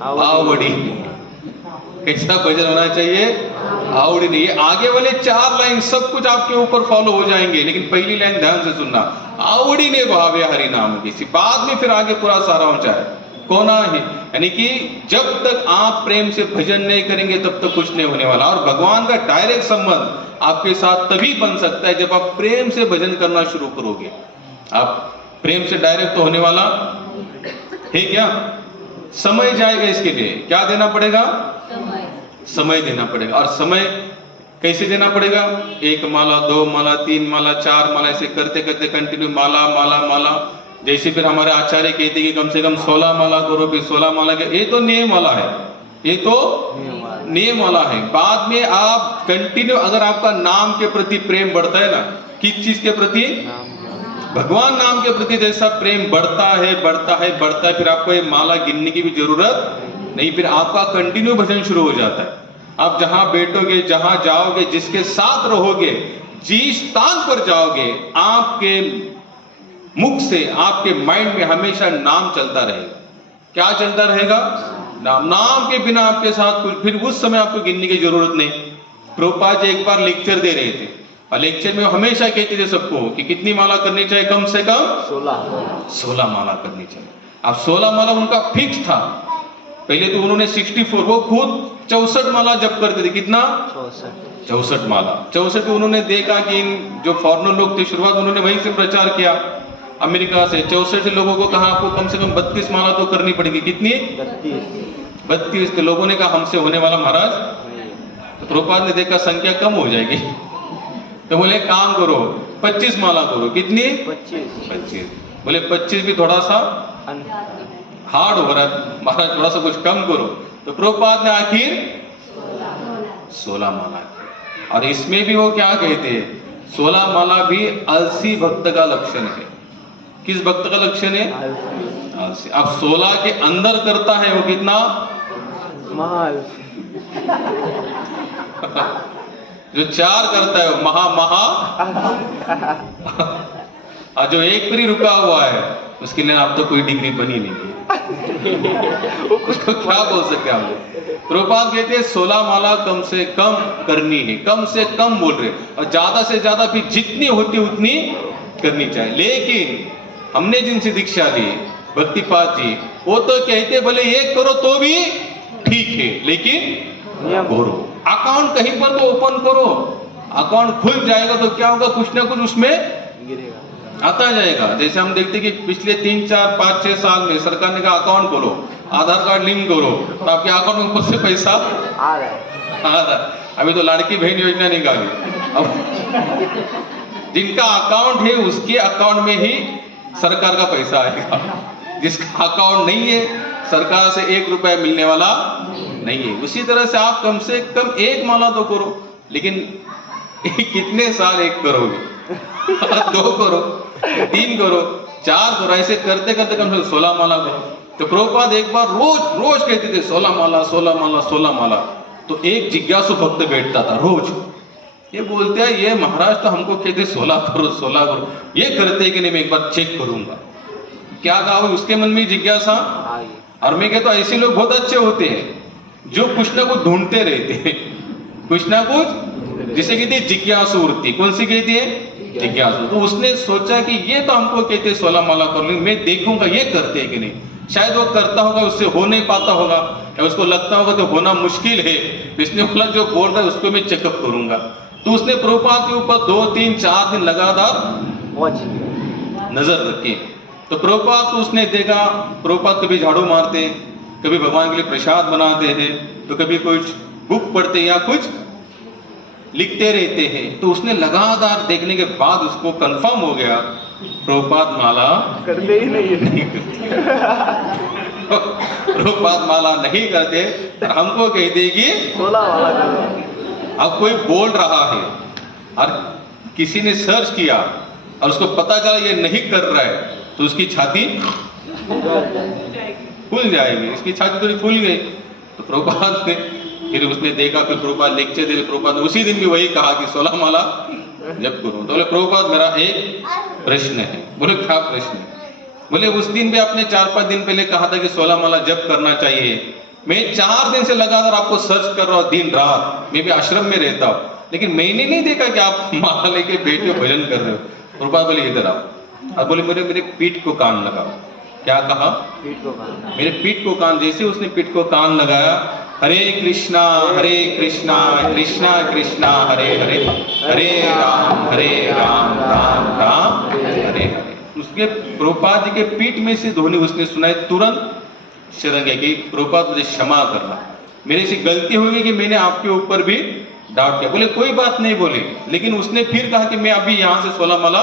आवड़ी. कैसा भजन होना चाहिए? आवड़ी नहीं. ये आगे वाले 4 लाइन सब कुछ आपके ऊपर फॉलो हो जाएंगे, लेकिन पहली लाइन ध्यान से सुनना. आवड़ी ने भावे हरि नाम की. बाद में फिर आगे पूरा सारांश है. कोना है, यानी कि जब तक आप प्रेम से भजन नहीं करेंगे तब तक कुछ नहीं होने वाला. और भगवान का डायरेक्ट संबंध आपके साथ तभी बन सकता है जब आप प्रेम से भजन करना शुरू करोगे. आप प्रेम से डायरेक्ट तो होने वाला है क्या? समय जाएगा. इसके लिए क्या देना पड़ेगा? समय देना पड़ेगा। और समय कैसे देना पड़ेगा? 1 माला, 2 माला, 3 माला, 4 माला, ऐसे करते करते कंटिन्यू माला माला माला। जैसे फिर हमारे आचार्य कहते कि कम से कम 16 माला करो, फिर 16 माला के, ये तो नियम वाला है, ये तो नियम वाला है। बाद में आप कंटिन्यू, अगर आपका नाम के प्रति प्रेम बढ़ता है ना, किस चीज के प्रति? भगवान नाम के प्रति जैसा प्रेम बढ़ता है बढ़ता है बढ़ता है, फिर आपको ये माला गिनने की भी जरूरत नहीं, फिर आपका कंटिन्यू भजन शुरू हो जाता है। आप जहां बैठोगे, जहां जाओगे, जिसके साथ रहोगे, जिस स्थान पर जाओगे, आपके मुख से, आपके माइंड में हमेशा नाम चलता रहेगा। क्या चलता रहेगा? नाम। नाम के बिना आपके साथ कुछ, फिर उस समय आपको गिनने की जरूरत नहीं। प्रभुपाद जी एक बार लेक्चर दे रहे थे, और लेक्चर में वो हमेशा कहते थे सबको कि कितनी माला करनी चाहिए? कम से कम 16 माला करनी चाहिए। अब 16 माला उनका फिक्स था। पहले तो उन्होंने 64, वो खुद 64 माला जप करते थे। कितना? 64 माला। 64 पे उन्होंने देखा कि इन जो फॉरेनर लोग थे, शुरुआत उन्होंने वहीं से प्रचार किया, अमेरिका से। 64 लोगों को कहा आपको कम से कम 32 माला तो करनी पड़ेगी। कितनी? 32 के लोगों ने कहा हमसे होने वाला महाराज। तो प्रभुपाद ने देखा संख्या कम हो जाएगी, तो बोले काम करो 25 माला करो। कितनी? 25। बोले 25 भी थोड़ा सा हार्ड हो रहा है महाराज, थोड़ा सा कुछ कम करो। तो प्रभुपाद ने आखिर 16 माला की। और इसमें भी वो क्या कहते हैं? 16 माला भी आलसी भक्त का लक्षण है। किस भक्त का लक्षण है? आलसी। अब 16 के अंदर करता है वो कितना? जो 4 करता है वो महा और जो 1 पर ही रुका हुआ है उसके लिए आप तो कोई डिग्री बनी नहीं है। उसको क्या बोल सकते हम लोग? प्रभुपाद कहते हैं 16 माला कम से कम करनी है, कम से कम बोल रहे, और ज्यादा से ज्यादा फिर जितनी होती उतनी करनी चाहिए। लेकिन हमने जिनसे दीक्षा ली, भक्तिपाद जी, वो तो कहते भले 1 करो तो भी ठीक है, लेकिन करो। अकाउंट कहीं पर तो ओपन करो, अकाउंट खुल जाएगा तो क्या होगा? कुछ ना कुछ उसमें आता जाएगा। जैसे हम देखते कि पिछले 3, 4, 5, 6 साल में सरकार ने कहा अकाउंट खोलो, आधार कार्ड लिंक करो, तो आपके अकाउंट में ऊपर से पैसा आ रहा है। अभी तो लाड़की बहन योजना निकाली। अब जिनका अकाउंट है उसके अकाउंट में ही सरकार का पैसा आएगा, जिसका अकाउंट नहीं है सरकार से 1 रुपया मिलने वाला नहीं है। उसी तरह से आप कम से कम 1 माला तो करो, लेकिन कितने साल 1 करोगे? 2 करो, 3 करो, 4 करो, ऐसे करते करते कम से कम 16 माला करो। तो प्रभुपाद एक बार रोज कहते थे 16 माला 16 माला 16 माला। तो एक जिज्ञासु भक्त बैठता था रोज, ये बोलते हैं ये महाराज तो हमको कहते 16 करो 16 करो, ये करते हैं कि नहीं? मैं एक बार चेक करूंगा क्या कहा। उसके मन में जिज्ञासा, और मैं कहता ऐसे लोग बहुत अच्छे होते हैं जो कुछ ना कुछ ढूंढते रहते हैं, कुछ ना कुछ, जिसे कहते हैं जिज्ञासु वृत्ति। कौन सी कहती है? जिज्ञासु। तो उसने सोचा कि ये तो हमको कहते हैं 16 माला कर लूंगा, मैं देखूंगा ये करते हैं कि नहीं। शायद वो करता होगा, उससे हो नहीं पाता होगा, या उसको लगता होगा तो होना मुश्किल है। इसने बोला जो बोल रहा है उसको मैं चेकअप करूंगा। तो उसने प्रभुपाद के ऊपर 2, 3, 4 दिन लगातार नजर रखी। तो प्रभुपाद को उसने देखा, प्रभुपाद कभी झाड़ू मारते, कभी भगवान के लिए प्रसाद बनाते हैं, तो कभी कुछ बुक पढ़ते या कुछ लिखते रहते हैं। तो उसने लगातार देखने के बाद उसको कंफर्म हो गया प्रभुपाद माला करते ही नहीं प्रभुपाद माला नहीं करते, हमको कहते कि 16 माला करो। अब कोई बोल रहा है और किसी ने सर्च किया और उसको पता चला ये नहीं कर रहा है, तो उसकी छाती खुल जाएगी। इसकी छाती थोड़ी खुल गई। तो प्रभुपाद ने फिर उसने देखा, फिर प्रभुपाद लेक्चर दे, प्रभुपाद ने उसी दिन भी वही कहा कि 16 माला जब करूं। तो बोले प्रभुपाद मेरा एक प्रश्न है। बोले क्या प्रश्न है? बोले उस दिन भी आपने 4-5 दिन पहले कहा था कि 16 माला जप करना चाहिए, मैं 4 दिन से लगातार आपको सर्च कर रहा हूं दिन रात, मैं भी आश्रम में रहता हूं, लेकिन मैंने नहीं देखा कि आप माला लेके बैठ के भजन कर रहे हो। प्रभुपाद बोले इधर आओ। अब बोले मेरे पीठ को कान लगाओ। क्या कहा? पीठ को कान। मेरे पीठ को कान। जैसे उसने पीठ को कान लगाया, हरे कृष्णा कृष्णा कृष्णा हरे हरे, हरे राम राम राम हरे हरे। उसके प्रभुपाद जी के पीठ में से ध्वनि उसने सुनाई, तुरंत शरण गए कि प्रभुपाद मुझे क्षमा करना, मेरे से गलती हो गई कि मैंने आपके ऊपर भी डाउट किया। बोले कोई बात नहीं बोले, लेकिन उसने फिर कहा कि मैं अभी यहाँ से 16 माला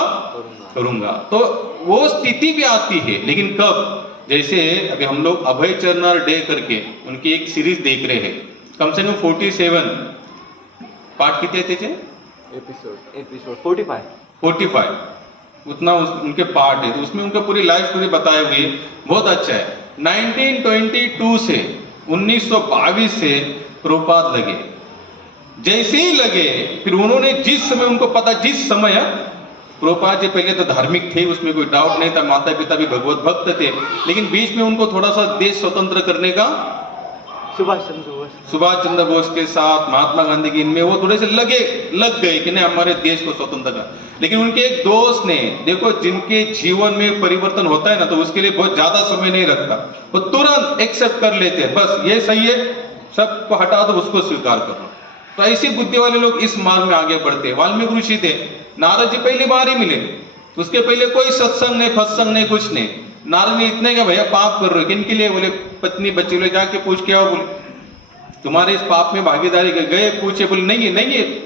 करूंगा। तो वो स्थिति भी आती है, लेकिन कब? जैसे अभी हम लोग अभय चरणार डे करके उनकी एक सीरीज देख रहे हैं, कम से कम 47 पार्ट कितने थे थे? एपिसोड 45 उतना उनके पार्ट है, तो उसमें उनका पूरी लाइफ स्टोरी बताई हुई है, बहुत अच्छा है। 1922 से 1922 से प्रभुपाद लगे। जैसे ही लगे फिर उन्होंने जिस समय उनको पता, जिस समय प्रभुपाद जी पहले तो धार्मिक थे, उसमें कोई डाउट नहीं था, माता पिता भी भगवत भक्त थे, लेकिन बीच में उनको थोड़ा सा देश स्वतंत्र करने का, सुभाष चंद्र बोस के साथ महात्मा गांधी की इनमें वो थोड़े से लग गए कि नहीं हमारे देश को स्वतंत्र कर। लेकिन उनके एक दोस्त ने, देखो जिनके जीवन में परिवर्तन होता है ना, तो उसके लिए बहुत ज्यादा समय नहीं लगता, वो तुरंत एक्सेप्ट कर लेते हैं, बस ये सही है, सबको हटा दो, उसको स्वीकार करो। तो ऐसी बुद्धि वाले लोग इस मार्ग में आगे बढ़ते हैं। वाल्मीकि ऋषि थे, नारद जी पहली बार ही मिले, उसके पहले कोई सत्संग नहीं, फत्संग नहीं, कुछ नहीं। नारद ने इतने का भैया पाप कर रहे हो, किनके लिए? बोले पत्नी बच्चे लोग, जाके पूछ के आओ। बोले तुम्हारे इस पाप में भागीदारी गए, पूछे, बोले नहीं है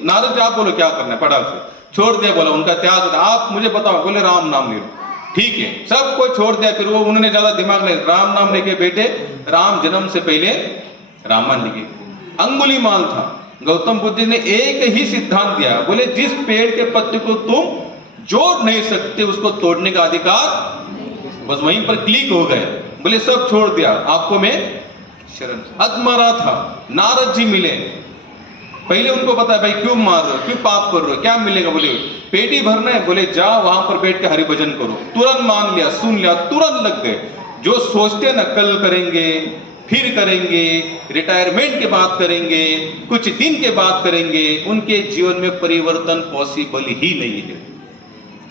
नारद जी, आप बोलो क्या करना है, पड़ा से छोड़ दिया। बोला उनका त्याग, आप मुझे बताओ। बोले राम नाम ले लो। ठीक है, सबको छोड़ दिया। फिर वो उन्होंने ज्यादा दिमाग नहीं, राम नाम लेके बैठे। राम जन्म से पहले रामायण लिखे। अंगुलीमाल था, गौतम बुद्ध ने एक ही सिद्धांत दिया, बोले जिस पेड़ के पत्ते को तुम जोड़ नहीं सकते उसको तोड़ने का अधिकार, बस वहीं पर क्लिक हो गए। बोले सब छोड़ दिया, आपको मैं शरण। अधमरा था, नारद जी मिले, पहले उनको पता है भाई क्यों मार रहे हो, क्यों पाप कर रहे हो, क्या मिलेगा? बोले पेटी भरना है। बोले जाओ वहां पर बैठ के हरि भजन करो। तुरंत मान लिया, सुन लिया, तुरंत लग गए। जो सोचते ना कल करेंगे, फिर करेंगे, रिटायरमेंट के बाद करेंगे, कुछ दिन के बाद करेंगे, उनके जीवन में परिवर्तन पॉसिबल ही नहीं है।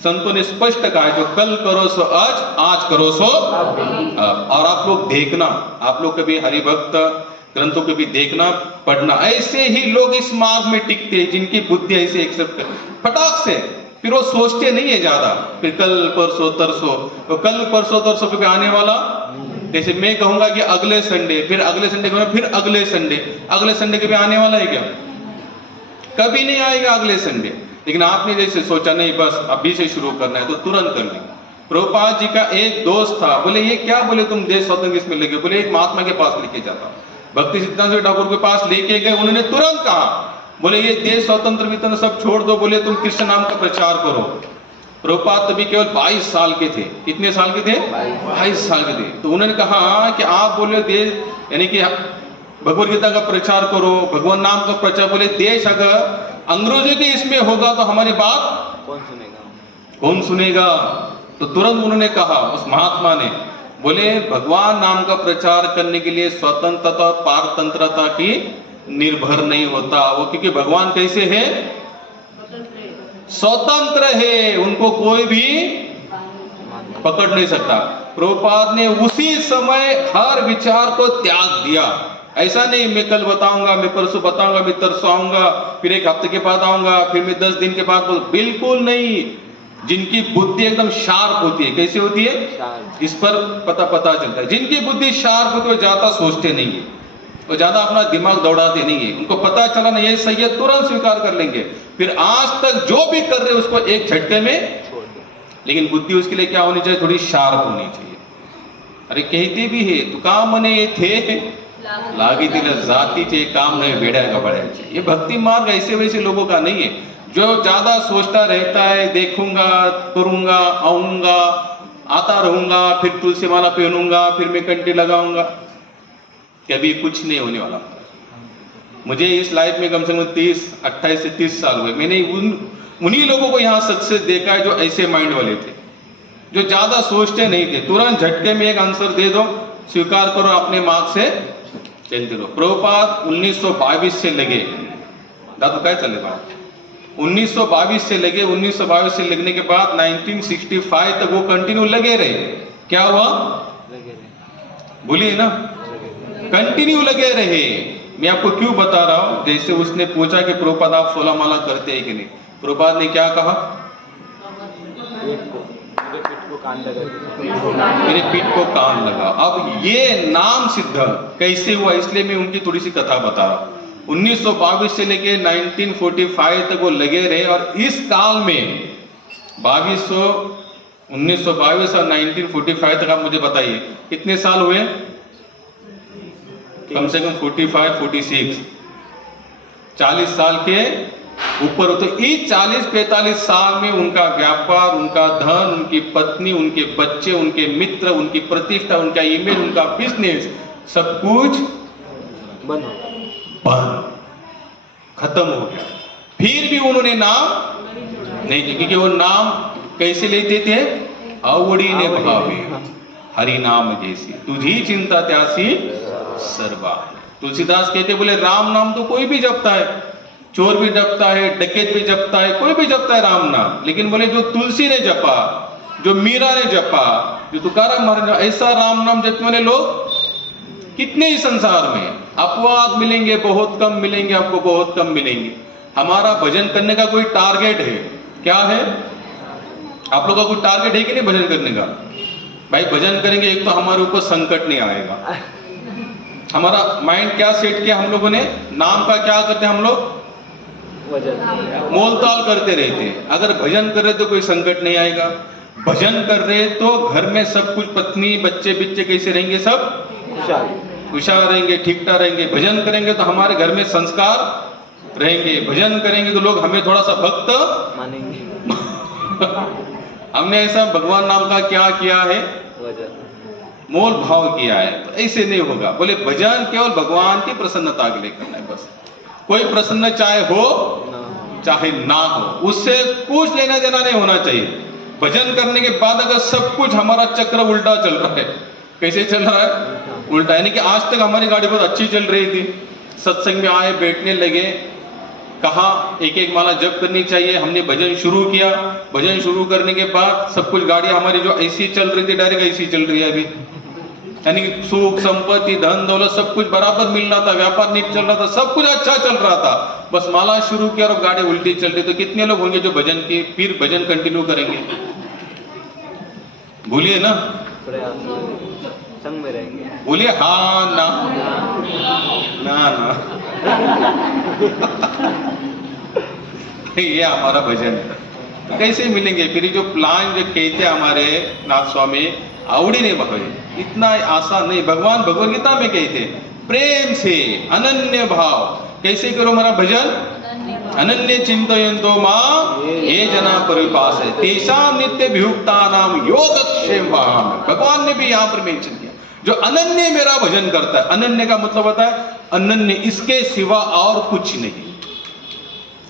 संतों ने स्पष्ट कहा है, जो कल करो सो आज, आज करो सो अब। और आप लोग देखना, आप लोग कभी हरिभक्त ग्रंथों को भी देखना, पढ़ना, ऐसे ही लोग इस मार्ग में टिकते हैं जिनकी बुद्धि ऐसे एक्सेप्ट कर फटाक से, फिर वो सोचते नहीं है ज्यादा, फिर कल परसों तरसों, तो कल परसों तरसों कभी आने वाला, जैसे मैं कहूंगा कि अगले संडे, फिर अगले संडे कहूंगा, फिर अगले संडे कभी आने वाला है क्या? कभी नहीं आएगा अगले संडे। लेकिन आपने जैसे सोचा नहीं बस अभी से शुरू करना है, तो तुरंत कर लेंगे। प्रभुपाद जी का एक दोस्त था, बोले ये क्या? बोले तुम देश स्वतंत्र इसमें लेके, बोले एक महात्मा के पास लेके जाता, भक्ति सिद्धांत ठाकुर के पास लेके गए। उन्होंने तुरंत कहा, बोले ये देश स्वतंत्र वितरण सब छोड़ दो, बोले तुम कृष्ण नाम का प्रचार करो। प्रभुपाद तभी केवल 22 साल के थे। कितने साल के थे? 22 साल के थे। तो उन्होंने कहा कि आप बोले देश, यानी कि भगवत गीता का प्रचार करो, भगवान नाम का प्रचार। बोले देश अगर अंग्रेजों के इसमें होगा तो हमारी बात कौन सुनेगा? तो तुरंत उन्होंने कहा, उस महात्मा ने, बोले भगवान नाम का प्रचार करने के लिए स्वतंत्रता और पारतंत्रता की निर्भर नहीं होता वो, क्योंकि भगवान कैसे है? स्वतंत्र है, उनको कोई भी पकड़ नहीं सकता। प्रभुपाद ने उसी समय हर विचार को त्याग दिया। ऐसा नहीं मैं कल बताऊंगा, मैं परसों बताऊंगा, मैं तरसों आऊंगा, फिर एक हफ्ते के बाद आऊंगा, फिर मैं 10 दिन के बाद, बिल्कुल नहीं। जिनकी बुद्धि एकदम शार्प होती है, कैसे होती है? इस पर पता चलता है। जिनकी बुद्धि शार्प होती है वो ज्यादा सोचते नहीं है, वो ज्यादा अपना दिमाग दौड़ाते नहीं है। उनको पता चला ना ये सही है, तुरंत स्वीकार कर लेंगे। फिर आज तक जो भी कर रहे हैं उसको एक झटके में, लेकिन बुद्धि उसके लिए क्या होनी चाहिए? थोड़ी शार्प होनी चाहिए। अरे कहते भी है, तू काम मने थे लागी तिला जाती थे, काम नहीं बेड़ा का बड़ा। ये भक्ति मार्ग ऐसे वैसे लोगों का नहीं है, जो ज्यादा सोचता रहता है, देखूंगा, करूंगा, आऊंगा, आता रहूंगा, फिर तुलसी माला पहनूंगा, फिर मैं कंठी लगाऊंगा, कभी कुछ नहीं होने वाला। मुझे इस लाइफ में कम से कम 28 से 30 साल हुए। मैंने उन्हीं लोगों को यहाँ सक्सेस देखा है जो ऐसे माइंड वाले थे, जो ज्यादा सोचते नहीं थे। तुरंत झटके में एक आंसर दे दो, स्वीकार करो, अपने मार्ग से चलते रहो। प्रभुपाद 1922 से लगे, दादू क्या चले बात, 1922 से लगे। 1922 से लगने के बाद 1965 तक वो कंटिन्यू लगे रहे। क्या हुआ? बोलिए ना, कंटिन्यू लगे रहे। मैं आपको क्यों बता रहा हूं, जैसे उसने पूछा कि प्रभुपाद आप 16 माला करते हैं कि नहीं, प्रभुपाद ने क्या कहा? कान लगा, मेरे पीठ को कान लगा। अब ये नाम सिद्ध कैसे हुआ, इसलिए मैं उनकी थोड़ी सी कथा बता रहा हूँ। 1922 से लेके 1945 तक वो लगे रहे, और इस काल में 1922 और 1945 तक आप मुझे बताइए कितने साल हुए? कम से कम 45-46, 40 साल के ऊपर होते। इस 40-45 साल में उनका व्यापार, उनका धन, उनकी पत्नी, उनके बच्चे, उनके मित्र, उनकी प्रतिष्ठा, उनका इमेज, उनका बिजनेस, सब कुछ बंद, खत्म हो गया। फिर भी उन्होंने नाम नहीं दिया, क्योंकि वो नाम कैसे लेते थे? आवडीने भावे हरि नाम जैसी, तुझी चिंता त्यासी सर्वा। तुलसीदास कहते बोले राम नाम तो कोई भी जपता है, चोर भी जपता है, डकैत भी जपता है, कोई भी जपता है राम नाम, लेकिन बोले जो तुलसी ने जपा, जो मीरा ने जपा, जो तुकाराम महाराज, ऐसा राम नाम जपने वाले लोग कितने ही संसार में। अपवाद मिलेंगे, बहुत कम मिलेंगे, आपको बहुत कम मिलेंगे। हमारा भजन करने का कोई टारगेट है, क्या है? आप लोगों का कोई टारगेट है कि नहीं भजन करने का? भाई भजन करेंगे, एक तो हमारे ऊपर संकट नहीं आएगा। हमारा माइंड क्या सेट किया हम लोगों ने? नाम का क्या करते हम लोग? मोलताल करते रहते हैं। अगर भजन कर रहे तो कोई संकट नहीं आएगा। भजन कर रहे तो घर में सब कुछ, पत्नी बच्चे बिच्चे कैसे रहेंगे? सब खुशहाल रहेंगे, ठीक ठाक रहेंगे। भजन करेंगे तो हमारे घर में संस्कार रहेंगे। भजन करेंगे तो लोग हमें थोड़ा सा भक्त मानेंगे। हमने ऐसा भगवान नाम का क्या किया है? मोल भाव किया है, तो ऐसे नहीं होगा। बोले भजन केवल भगवान की प्रसन्नता के लिए करना है बस। कोई प्रसन्न चाहे हो चाहे ना हो, उससे कुछ लेना देना नहीं होना चाहिए। भजन करने के बाद अगर सब कुछ हमारा चक्र उल्टा चल रहा है, कैसे चल रहा है? उल्टा, यानी कि आज तक हमारी गाड़ी बहुत अच्छी चल रही थी, सत्संग में आए, बैठने लगे, कहा एक एक माला जप करनी चाहिए, हमने भजन शुरू किया। भजन शुरू करने के बाद सब कुछ गाड़ी हमारी जो ऐसी चल रही थी, डायरेक्ट ऐसी चल रही है अभी। यानी कि सुख संपत्ति धन दौलत सब कुछ बराबर मिल रहा था, व्यापार नीट चल रहा था, सब कुछ अच्छा चल रहा था। बस माला शुरू किया और गाड़ी उल्टी चल रही। तो कितने लोग होंगे जो भजन की फिर भजन कंटिन्यू करेंगे? बोलिए ना, संग में रहेंगे। बोलिए हाँ ना ना ना। ये हमारा भजन है। तो कैसे मिलेंगे फिर? जो प्लान जो कहते हमारे नाथ स्वामी, आवड़ी ने भावे, इतना आसान नहीं। भगवान भगवद गीता में कहते प्रेम से अनन्य भाव कैसे करो हमारा भजन? अनन्य चिंतयन्तो मां ये जना परिपास है तेषां नित्य वियुक्ता नाम योगक्षेम वहाम। भगवान ने भी यहाँ पर मेंशन किया, जो अनन्य मेरा भजन करता है। अनन्य का मतलब होता है अनन्य, इसके सिवा और कुछ नहीं,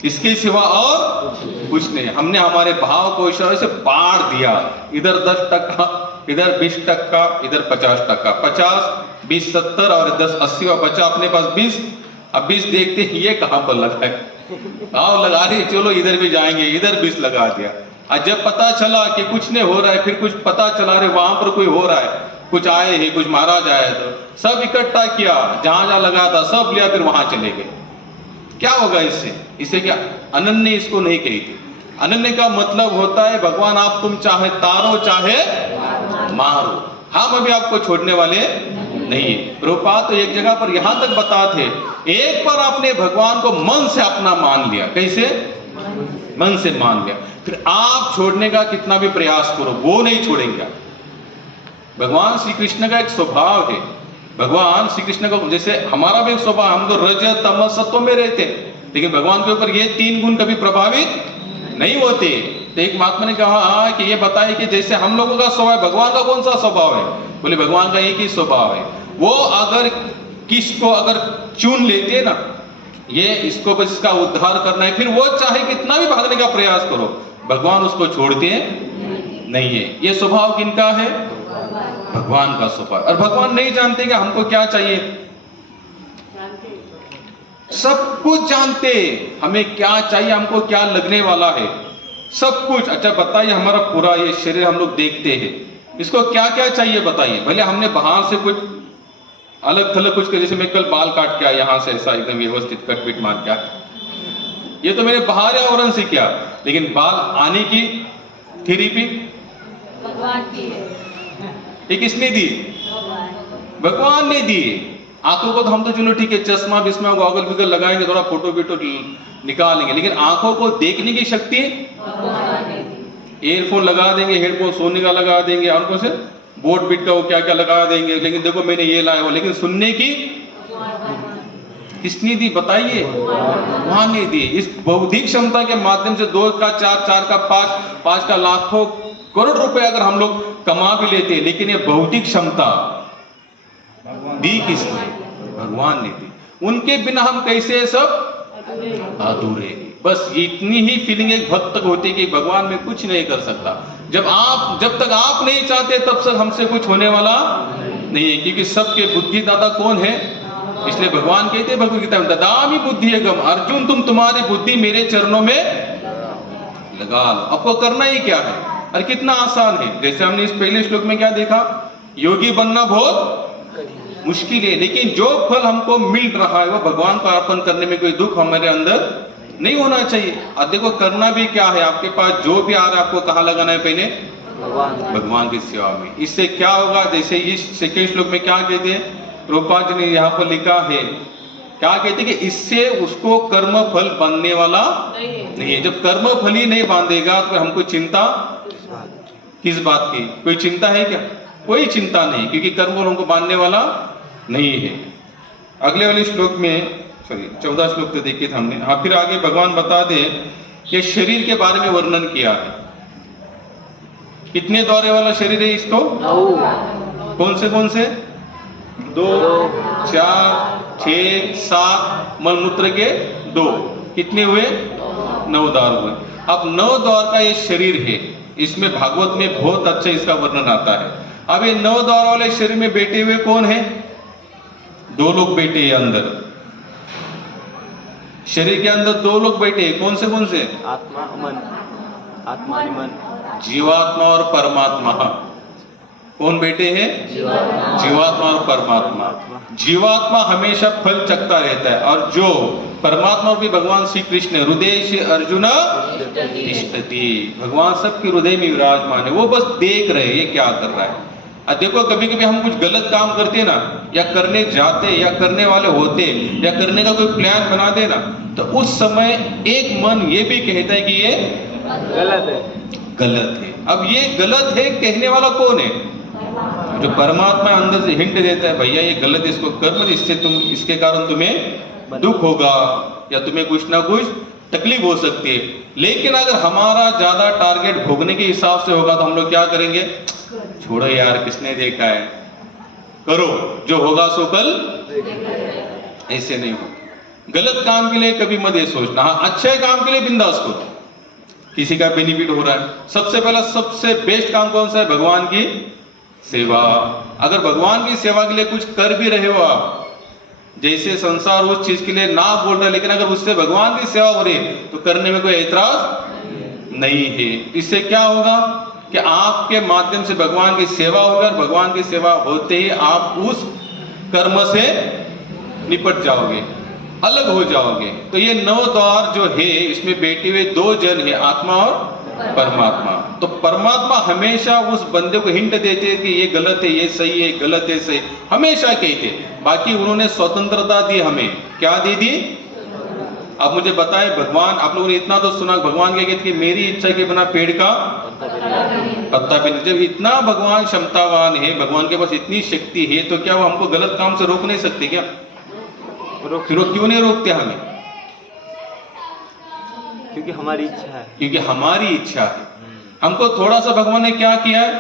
इसके सिवा और कुछ नहीं। हमने हमारे भाव को ईश्वर से बांट दिया, इधर 10%, इधर 20%, इधर 50%, 50, 20, 70 और 10, 80 और बचा अपने पास 20। अब 20 देखते हैं ये कहां पर लगा है, भाव लगा रहे, चलो इधर भी जाएंगे, इधर 20 लगा दिया। और जब पता चला कि कुछ नहीं हो रहा है, फिर कुछ पता चला रहे वहां पर कोई हो रहा है, कुछ आए हैं, कुछ महाराज आए, तो सब इकट्ठा किया, जहां जहां लगा था सब लिया, फिर वहां चले गए। क्या होगा इससे? इससे क्या? अनन्य इसको नहीं कहते। अनन्य का मतलब होता है भगवान आप तुम चाहे तारो चाहे मारो, हम अभी आपको छोड़ने वाले नहीं है। प्रभुपाद तो एक जगह पर यहां तक बताते, एक बार आपने भगवान को मन से अपना मान लिया, कैसे? मन से मान लिया, फिर आप छोड़ने का कितना भी प्रयास करो वो नहीं छोड़ेंगे। भगवान श्री कृष्ण का एक स्वभाव है, भगवान श्री कृष्ण को जैसे हमारा भी एक स्वभाव, हम तो रज तम सत्व में रहते, लेकिन भगवान के ऊपर ये 3 गुण कभी प्रभावित नहीं होते। तो एक महात्मा ने कहा कि ये बताए कि जैसे हम लोगों का स्वभाव है, भगवान का कौन सा स्वभाव है? बोले भगवान का एक ही स्वभाव है, वो अगर किसको अगर चुन लेते ना, ये इसको बस इसका उद्धार करना है, फिर वो चाहे कितना भी भागने का प्रयास करो, भगवान उसको छोड़ते नहीं है। ये स्वभाव किनका है? भगवान का स्वभाव। और भगवान नहीं जानते कि हमको क्या चाहिए, सब कुछ जानते हमें क्या चाहिए, हमको क्या लगने वाला है, सब कुछ। अच्छा बताइए, हमारा पूरा ये शरीर हम लोग देखते हैं, इसको क्या क्या चाहिए बताइए। भले हमने बाहर से कुछ अलग थलग कुछ कर, जैसे मैं कल बाल काट के आया यहां से ऐसा एकदम व्यवस्थित कट पीट मार के, ये तो मैंने बाहर आवरण से किया, लेकिन बाल आने की थेरेपी भगवान की है। ये किसने दी? भगवान ने दी। आंखों को तो हम तो चलो ठीक है, चश्मा बिस्मा गॉगल बिगल लगाएंगे, थोड़ा फोटो वीटो निकालेंगे, लेकिन आंखों को देखने की शक्ति भगवान ने दी। ईयरफोन लगा देंगे, हेडफोन सोने का लगा देंगे, आंखों से बोट बीट का वो क्या क्या लगा देंगे, लेकिन देखो मैंने ये लाया हो, लेकिन सुनने की किसने दी बताइए? भगवान ने दी। इस बौद्धिक क्षमता के माध्यम से 2 का 4, 4 का 5, 5 का लाखों करोड़ रुपए अगर हम लोग कमा भी लेते हैं, लेकिन ये बौद्धिक क्षमता दी किसने? भगवान ने दी। उनके बिना हम कैसे सब अधूरे। बस इतनी ही फीलिंग एक भक्त तक होती है कि भगवान में कुछ नहीं कर सकता। जब तक आप नहीं चाहते तब तक हमसे कुछ होने वाला नहीं है, क्योंकि सबके बुद्धि दाता कौन है? इसलिए भगवान कहते हैं भगवद गीता में, ददामि बुद्धियगम, अर्जुन तुम तुम्हारी बुद्धि मेरे चरणों में लगा लो। आपको करना ही क्या है? और कितना आसान है। जैसे हमने इस पहले श्लोक में क्या देखा, योगी बनना बहुत मुश्किल है, लेकिन जो फल हमको मिल रहा है वो भगवान को अर्पण करने में कोई दुख हमारे अंदर नहीं होना चाहिए। और देखो करना भी क्या है, आपके पास जो भी आ रहा है आपको कहाँ लगाना है? पहले भगवान की सेवा में। इससे क्या होगा? जैसे इस सेकेंड श्लोक में क्या कहते हैं, प्रभुपाद जी ने यहाँ पर लिखा है, क्या कहते हैं कि इससे उसको कर्म फल बांधने वाला नहीं है। जब कर्म फल ही नहीं बांधेगा तो हमको चिंता किस बात की? कोई चिंता है क्या? कोई चिंता नहीं, क्योंकि कर्म फल हमको बांधने वाला नहीं है। अगले वाले श्लोक में 14 श्लोक तो देखे थे हमने। हाँ, फिर आगे भगवान बता दे कि शरीर के बारे में वर्णन किया है। कितने द्वारे वाला शरीर है इसको? कौन से? 2, 4, 6, 7, मलमूत्र के 2, कितने हुए? 9 द्वार हुए। अब 9 द्वार का ये शरीर है, इसमें भागवत में बहुत अच्छा इसका वर्णन आता है। अब ये 9 द्वार वाले शरीर में बैठे हुए कौन है? 2 लोग बैठे हैं अंदर। शरीर के अंदर 2 लोग बैठे हैं। कौन से? आत्मा मन। जीवात्मा और परमात्मा। कौन बैठे हैं? जीवात्मा और परमात्मा। जीवात्मा हमेशा फल चखता रहता है, और जो परमात्मा भी भगवान श्री कृष्ण, हृदय से अर्जुन तिष्ठति, भगवान सबके हृदय में विराजमान है। वो बस देख रहे हैं ये क्या कर रहा है। अब देखो कभी कभी हम कुछ गलत काम करते ना, या करने जाते, या करने वाले होते, या करने का कोई प्लान बनाते ना, तो उस समय एक मन ये भी कहता है कि ये गलत है। अब ये गलत है कहने वाला कौन है? जो परमात्मा अंदर से हिंट देता है, भैया ये गलत, इसको कर मत, इसके कारण तुम्हें दुख होगा या तुम्हें कुछ ना कुछ तकलीफ हो सकती है। लेकिन अगर हमारा ज्यादा टारगेट भोगने के हिसाब से होगा तो हम लोग क्या करेंगे? छोड़ो यार, किसने देखा है, करो, जो होगा सो कल। ऐसे नहीं हो। गलत काम के लिए कभी मत ये सोचना। हाँ, अच्छे काम के लिए बिंदास करो, किसी का बेनिफिट हो रहा है। सबसे पहला सबसे बेस्ट काम कौन सा है? भगवान की सेवा। अगर भगवान की सेवा के लिए कुछ कर भी रहे हो आप, जैसे संसार उस चीज के लिए ना बोल रहा है, लेकिन अगर उससे भगवान की सेवा हो रही है तो करने में कोई ऐतराज नहीं है। इससे क्या होगा कि आपके माध्यम से भगवान की सेवा होगी, और भगवान की सेवा होते ही आप उस कर्म से निपट जाओगे, अलग हो जाओगे। तो ये 9 द्वार जो है, इसमें बैठे हुए 2 जन है, आत्मा और परमात्मा। तो परमात्मा हमेशा उस बंदे को हिंट देते हैं कि ये गलत है, ये सही है, गलत है, सही, हमेशा कहते। बाकी उन्होंने स्वतंत्रता दी हमें। क्या दी? अब मुझे बताए, भगवान, आप लोगों ने इतना तो सुना, भगवान क्या कहते कि मेरी इच्छा के बिना पेड़ का पत्ता भी नहीं। जब इतना भगवान क्षमतावान है, भगवान के पास इतनी शक्ति है, तो क्या वो हमको गलत काम से रोक नहीं सकते क्या? फिर वो क्यों नहीं रोकते हमें? क्योंकि हमारी इच्छा है। क्योंकि हमारी इच्छा है। हमको थोड़ा सा भगवान ने क्या किया है?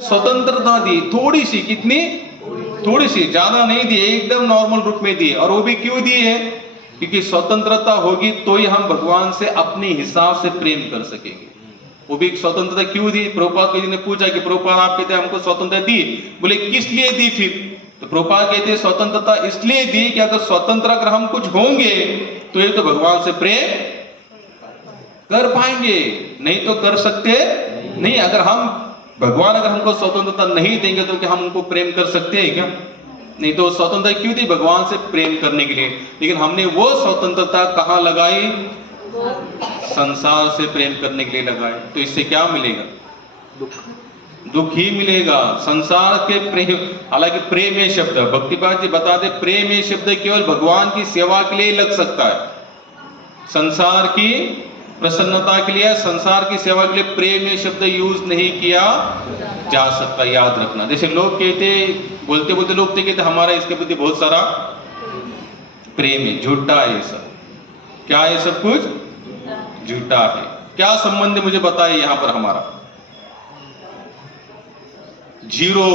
स्वतंत्रता दी, थोड़ी सी। कितनी? थोड़ी सी, ज्यादा नहीं दी, एकदम नॉर्मल रूप में दी। और वो भी क्यों दी है? क्योंकि स्वतंत्रता होगी तो ही हम भगवान से अपने हिसाब से प्रेम कर सकेंगे। वो भी स्वतंत्रता क्यों दी? प्रभुपाद जी ने पूछा कि प्रभुपाद आप कहते हैं हमको स्वतंत्रता दी, बोले किस लिए दी? फिर तो प्रभुपाद कहते हैं स्वतंत्रता इसलिए दी कि अगर स्वतंत्र अगर हम कुछ होंगे तो ये तो भगवान से प्रेम कर पाएंगे, नहीं तो कर सकते नहीं। अगर हम भगवान अगर हमको स्वतंत्रता नहीं देंगे तो क्या हम उनको प्रेम कर सकते हैं क्या? नहीं। तो स्वतंत्रता क्यों दी? भगवान से प्रेम करने के लिए। लेकिन हमने वो स्वतंत्रता कहाँ लगाई? संसार से प्रेम करने के लिए लगाई। तो इससे क्या मिलेगा? दुख ही मिलेगा। संसार के प्रेम, हालांकि प्रेम ये शब्द भक्तिपाद जी बता दे, प्रेम ये शब्द केवल भगवान की सेवा के लिए लग सकता है। संसार की प्रसन्नता के लिए, संसार की सेवा के लिए प्रेम ये शब्द यूज नहीं किया जा सकता, याद रखना। जैसे लोग कहते, बोलते बोलते लोग कहते हमारा इसके प्रति बहुत सारा प्रेम है, झूठा है ये सब। क्या है सब कुछ झूठा है। क्या संबंध है मुझे बताइए यहां पर हमारा? जीरो।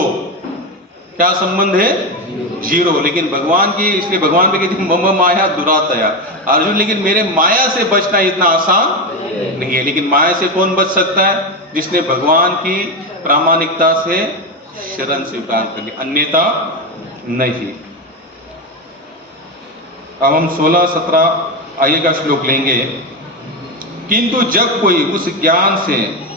क्या संबंध है? जीरो। लेकिन भगवान की, इसलिए भगवान भी कहते मम माया दुरातया। अर्जुन लेकिन मेरे माया से बचना इतना आसान नहीं है। लेकिन माया से कौन बच सकता है? जिसने भगवान की प्रामाणिकता से शरण स्वीकार कर ली, अन्यथा नहीं। अब हम 16-17 आगे का श्लोक लेंगे। किंतु जब कोई उस ज्ञान से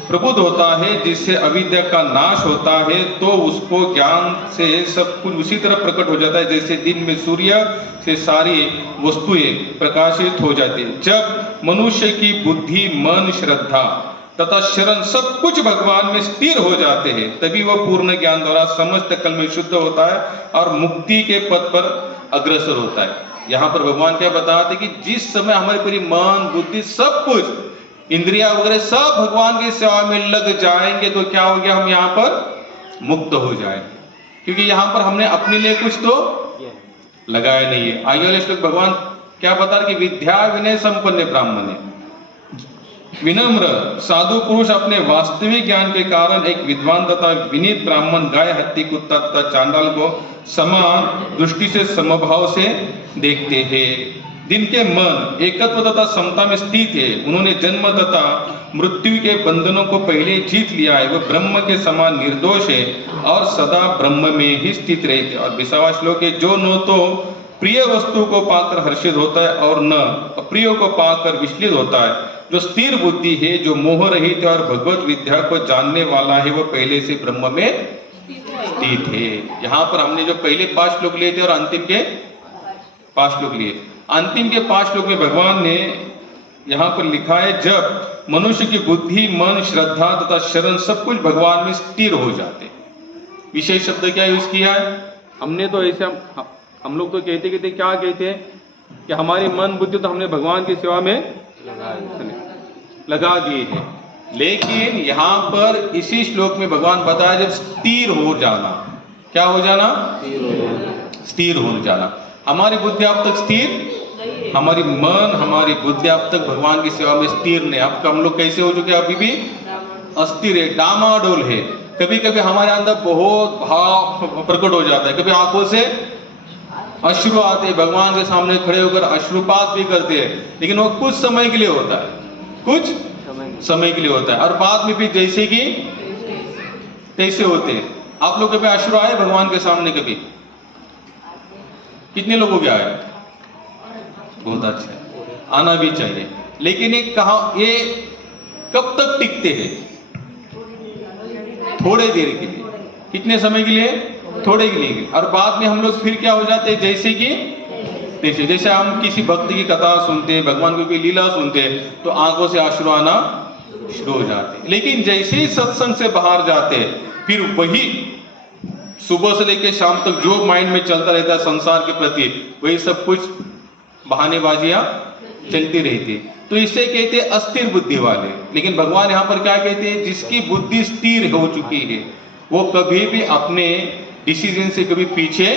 प्रबुद्ध होता है जिससे अविद्या का नाश होता है, तो उसको ज्ञान से सब कुछ उसी तरह प्रकट हो जाता है जैसे दिन में सूर्य से सारी वस्तुएं प्रकाशित हो जाती है। जब मनुष्य की बुद्धि, मन, श्रद्धा तथा शरण सब कुछ भगवान में स्थिर हो जाते हैं, तभी वह पूर्ण ज्ञान द्वारा समस्त कल में शुद्ध होता है और मुक्ति के पद पर अग्रसर होता है। यहाँ पर भगवान क्या बताते कि जिस समय हमारे पूरी मन, बुद्धि, सब कुछ, इंद्रिया वगैरह सब भगवान की सेवा में लग जाएंगे, तो क्या हो गया? हम यहाँ पर मुक्त हो जाएंगे। क्योंकि यहाँ पर हमने अपने लिए कुछ तो लगाया नहीं है। आगे वाले श्लोक भगवान क्या बता रहे कि विद्या विनय संपन्न ब्राह्मण है, विनम्र साधु पुरुष अपने वास्तविक ज्ञान के कारण एक विद्वान तथा विनीत ब्राह्मण गाय, हाथी, कुत्ता तथा चांडाल को समान दृष्टि से समभाव से देखते हैं। जिनके मन एकत्व तथा समता में स्थित है, उन्होंने जन्म तथा मृत्यु के बंधनों को पहले जीत लिया है, वह ब्रह्म के समान निर्दोष है और सदा ब्रह्म में ही स्थित रहते। और 20वां श्लोक है, जो न तो प्रिय वस्तु को पाकर हर्षित होता है और न अप्रिय को पाकर विचलित होता है, जो स्थिर बुद्धि है, जो मोह रहित है और भगवत विद्या को जानने वाला है, वह पहले से ब्रह्म में स्थित है। यहाँ पर हमने जो पहले 5 श्लोक लिए थे और अंतिम के 5 श्लोक लिए, अंतिम के 5 श्लोक में भगवान ने यहाँ पर लिखा है, जब मनुष्य की बुद्धि, मन, श्रद्धा तथा शरण सब कुछ भगवान में स्थिर हो जाते। विशेष शब्द क्या यूज किया है? हमने तो ऐसे हम लोग तो कहते क्या कहते हैं कि हमारी मन, बुद्धि तो हमने भगवान की सेवा में लगा दिए हैं। लेकिन यहाँ पर इसी श्लोक में भगवान बताया जब स्थिर हो जाना। क्या हो जाना? स्थिर हो जाना। हमारी बुद्धि अब तक स्थिर, हमारी मन, हमारी बुद्धि अब तक भगवान की सेवा में स्थिर नहीं। अब हम लोग कैसे हो चुके? अभी भी अस्थिर है, डामाडोल है। कभी कभी हमारे अंदर बहुत भाव प्रकट हो जाता है, कभी आंखों से अश्रु आते हैं, भगवान के सामने खड़े होकर अश्रुपात भी करते हैं, लेकिन वो कुछ समय के लिए होता है, कुछ समय के लिए होता है, और बाद में भी जैसे कि तैसे होते हैं। आप लोग कभी अश्रु आए भगवान के सामने? कभी? कितने लोगों के आए? बहुत अच्छा, आना भी चाहिए। लेकिन ये कब तक टिकते हैं? थोड़े देर के लिए। कितने समय के लिए? थोड़े के लिए। और बाद में हम लोग फिर क्या हो जाते हैं? जैसे हम किसी भक्त की कथा सुनते हैं, भगवान की कोई लीला सुनते हैं, तो आंखों से अश्रु आना शुरू हो जाते हैं। लेकिन जैसे ही सत्संग से बाहर जाते हैं, फिर वही सुबह से लेकर शाम तक जो माइंड में चलता रहता है संसार के प्रति, वही सब कुछ बहानेबाजियां चलती रहती। तो इसे कहते हैं अस्थिर बुद्धि वाले। लेकिन भगवान यहाँ पर क्या कहते हैं? जिसकी बुद्धि स्थिर हो चुकी है, वो कभी भी अपने डिसीजन से कभी पीछे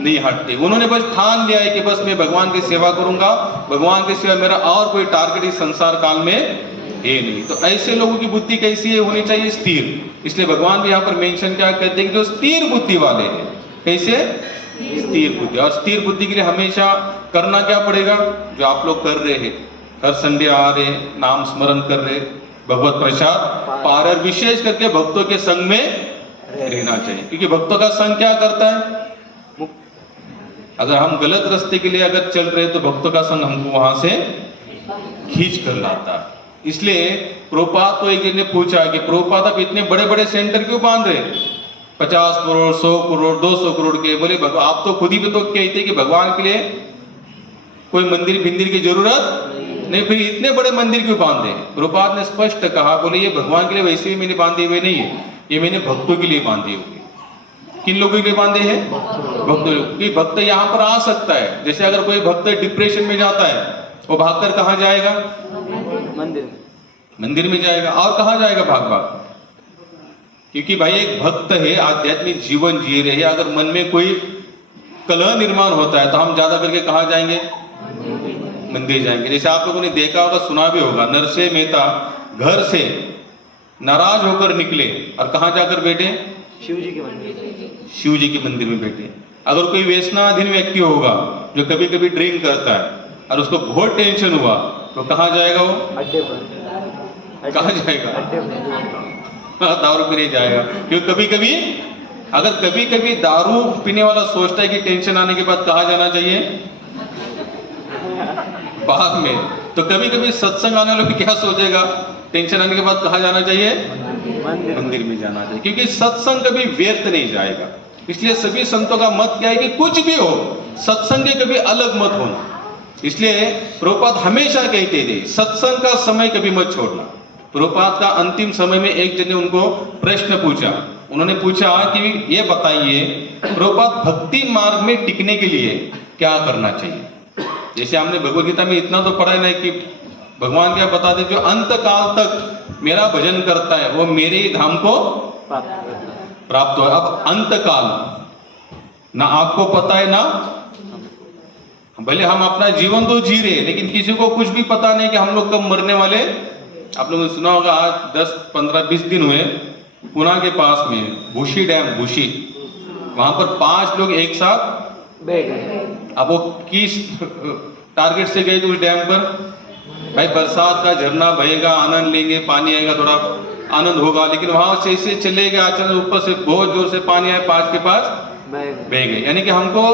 नहीं हटते। उन्होंने बस ठान लिया है कि बस मैं भगवान की सेवा करूंगा, भगवान की सेवा मेरा और कोई टारगेट इस संसार काल में है नहीं। तो ऐसे लोगों की बुद्धि कैसी है? होनी चाहिए स्थिर। इसलिए भगवान भी यहाँ पर मेंशन क्या कहते हैं कि जो स्थिर बुद्धि वाले हैं। कैसे? स्थिर बुद्धि। और स्थिर बुद्धि के लिए हमेशा करना क्या पड़ेगा? जो आप लोग कर रहे हैं, हर संडे आ रहे, नाम स्मरण कर रहे, भगवत प्रसाद पा रहे, विशेष करके भक्तों के संग में रहना चाहिए। क्योंकि भक्तों का संग क्या करता है? अगर हम गलत रास्ते के लिए अगर चल रहे, तो भक्तों का संग हमको वहां से खींच कर लाता है। इसलिए प्रभुपाद को एक ने पूछा कि प्रभुपाद आप इतने बड़े बड़े सेंटर क्यों बांध रहे? 50 करोड़, 100 करोड़, 200 करोड़ के। बोले आप तो खुद ही तो कहते कि भगवान के लिए कोई मंदिर बिंदिर की जरूरत नहीं, फिर इतने बड़े मंदिर क्यों बांधे? प्रभुपाद ने स्पष्ट कहा, बोले ये भगवान के लिए वैसे भी मैंने बांधे हुए नहीं है, ये मैंने भक्तों के लिए बांधे हुए। किन लोगों के लिए बांधे हैं? भक्तों। कि भक्त यहाँ पर आ सकता है। जैसे अगर कोई भक्त डिप्रेशन में जाता है, वो भागकर कहाँ जाएगा? मंदिर में। मंदिर में जाएगा। और कहाँ जाएगा भाग भाग? क्योंकि भाई एक भक्त है, आध्यात्मिक जीवन जी रहे हैं, अगर मन में कोई कलह निर्माण होता है तो हम ज्यादा करके कहाँ जाएंगे? मंदिर जाएंगे। जैसे आप लोगों ने देखा होगा, सुना भी होगा, नरसिंह मेहता घर से नाराज होकर निकले और कहाँ जाकर बैठे? शिव जी के मंदिर। शिव जी के मंदिर में बैठे। अगर कोई व्यसनाधीन व्यक्ति होगा जो कभी कभी ड्रिंक करता है और उसको बहुत टेंशन हुआ तो कहाँ जाएगा? वो अड्डे पर। कहाँ जाएगा? अड्डे पर। दारू पीने जाएगा। क्योंकि कभी कभी अगर कभी कभी दारू पीने वाला सोचता है कि टेंशन आने के बाद कहाँ जाना चाहिए? बाग में। तो कभी कभी सत्संग आने वाला भी क्या सोचेगा? टेंशन आने के बाद कहाँ जाना चाहिए? मंदिर में जाना चाहिए। क्योंकि सत्संग कभी व्यर्थ नहीं जाएगा। इसलिए सभी संतों का मत क्या है कि कुछ भी हो, सत्संग के कभी अलग मत होना। इसलिए प्रभुपाद हमेशा कहते थे सत्संग का समय कभी मत छोड़ना। प्रभुपाद का अंतिम समय में एक जन ने उनको प्रश्न पूछा। उन्होंने पूछा कि ये बताइए प्रभुपाद भक्ति मार्ग में टिकने के लिए क्या करना चाहिए? जैसे हमने भगवद गीता में इतना तो पढ़ा है ना कि भगवान क्या बताते, जो अंत काल तक मेरा भजन करता है वो मेरे ही धाम को प्राप्त हो। अब अंत काल ना आपको पता है ना, भले हम अपना जीवन तो जी रहे हैं लेकिन किसी को कुछ भी पता नहीं कि हम लोग कब मरने वाले। आप लोगों ने सुना होगा, आज 10, 15, 20 दिन हुए पुणे के पास में भूशी डैम, भूशी, वहां पर 5 लोग एक साथ बह गए। अब वो किस टारगेट से गए थे उस डैम पर? भाई बरसात का झरना बहेगा, आनंद लेंगे, पानी आएगा, थोड़ा आनंद होगा। लेकिन वहां से ऐसे चले गए, अचानक ऊपर से बहुत जोर से पानी आया, 5 के पास बह गए। यानी कि हमको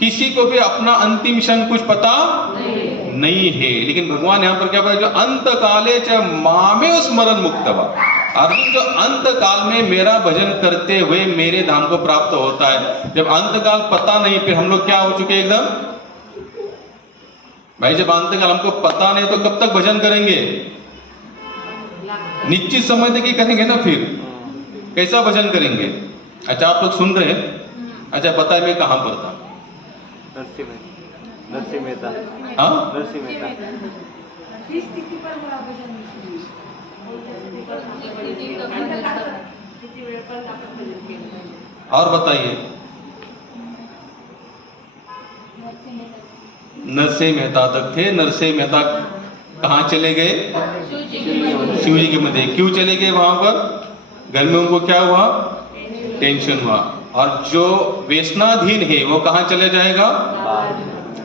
किसी को भी अपना अंतिम क्षण कुछ पता नहीं है। लेकिन भगवान यहाँ पर क्या बोला, जो अंत काले च मामे स्मरण मुक्तवा, अर्जुन जो अंत काल में मेरा भजन करते हुए मेरे धाम को प्राप्त होता है। जब अंत काल पता नहीं, फिर हम लोग क्या हो चुके एकदम? भाई जब अंत काल हमको पता नहीं तो कब तक भजन करेंगे? निश्चित समय तक ही करेंगे ना। फिर कैसा भजन करेंगे? अच्छा आप लोग सुन रहे हैं? अच्छा बताए मैं कहां पर था? नरसिंह मेहता। हाँ, नरसिंह मेहता। और बताइए। नरसिंह मेहता तक थे। नरसिंह मेहता कहाँ चले गए? शिव जी के मंदिर। क्यों चले गए वहां पर? घर में उनको क्या हुआ? टेंशन हुआ। और जो व्यसनाधीन है वो कहाँ चले जाएगा?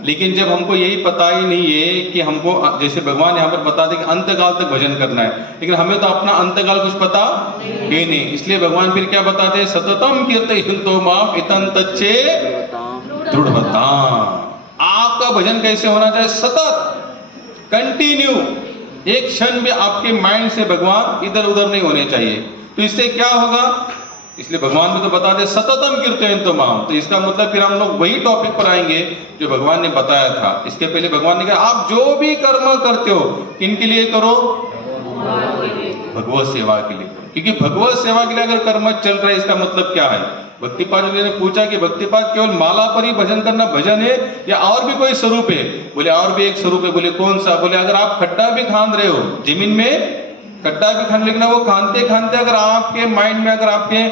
लेकिन जब हमको यही पता ही नहीं है कि हमको, जैसे भगवान यहाँ पर बता दे कि अंतकाल तक भजन करना है, लेकिन हमें तो अपना अंतकाल कुछ पता है नहीं। इसलिए भगवान फिर क्या बताते हैं? सततम कीर्तयन्तो माम एतन्तच्चे दृढ़वताम। आपका भजन कैसे होना चाहिए? सतत, कंटिन्यू। एक क्षण भी आपके माइंड से भगवान इधर उधर नहीं होने चाहिए। तो इससे क्या होगा? इसलिए भगवान ने तो बता दे सततम कीर्तयन्तो माम। तो इसका मतलब फिर हम लोग वही टॉपिक पर आएंगे जो भगवान ने बताया था। इसके पहले भगवान ने कहा आप जो भी कर्म करते हो किनके लिए करो? भगवत सेवा के लिए करो। क्योंकि भगवत सेवा के लिए अगर कर्म चल रहा है, इसका मतलब क्या है? भक्तिपाद जी ने पूछा कि भक्तिपाद केवल माला पर ही भजन करना भजन है या और भी कोई स्वरूप है? बोले और भी एक स्वरूप है। बोले कौन सा? बोले अगर आप खट्टा भी खान रहे हो, जमीन में खट्टा भी खान, लेकिन वो खानते खानते अगर आपके माइंड में, अगर आपके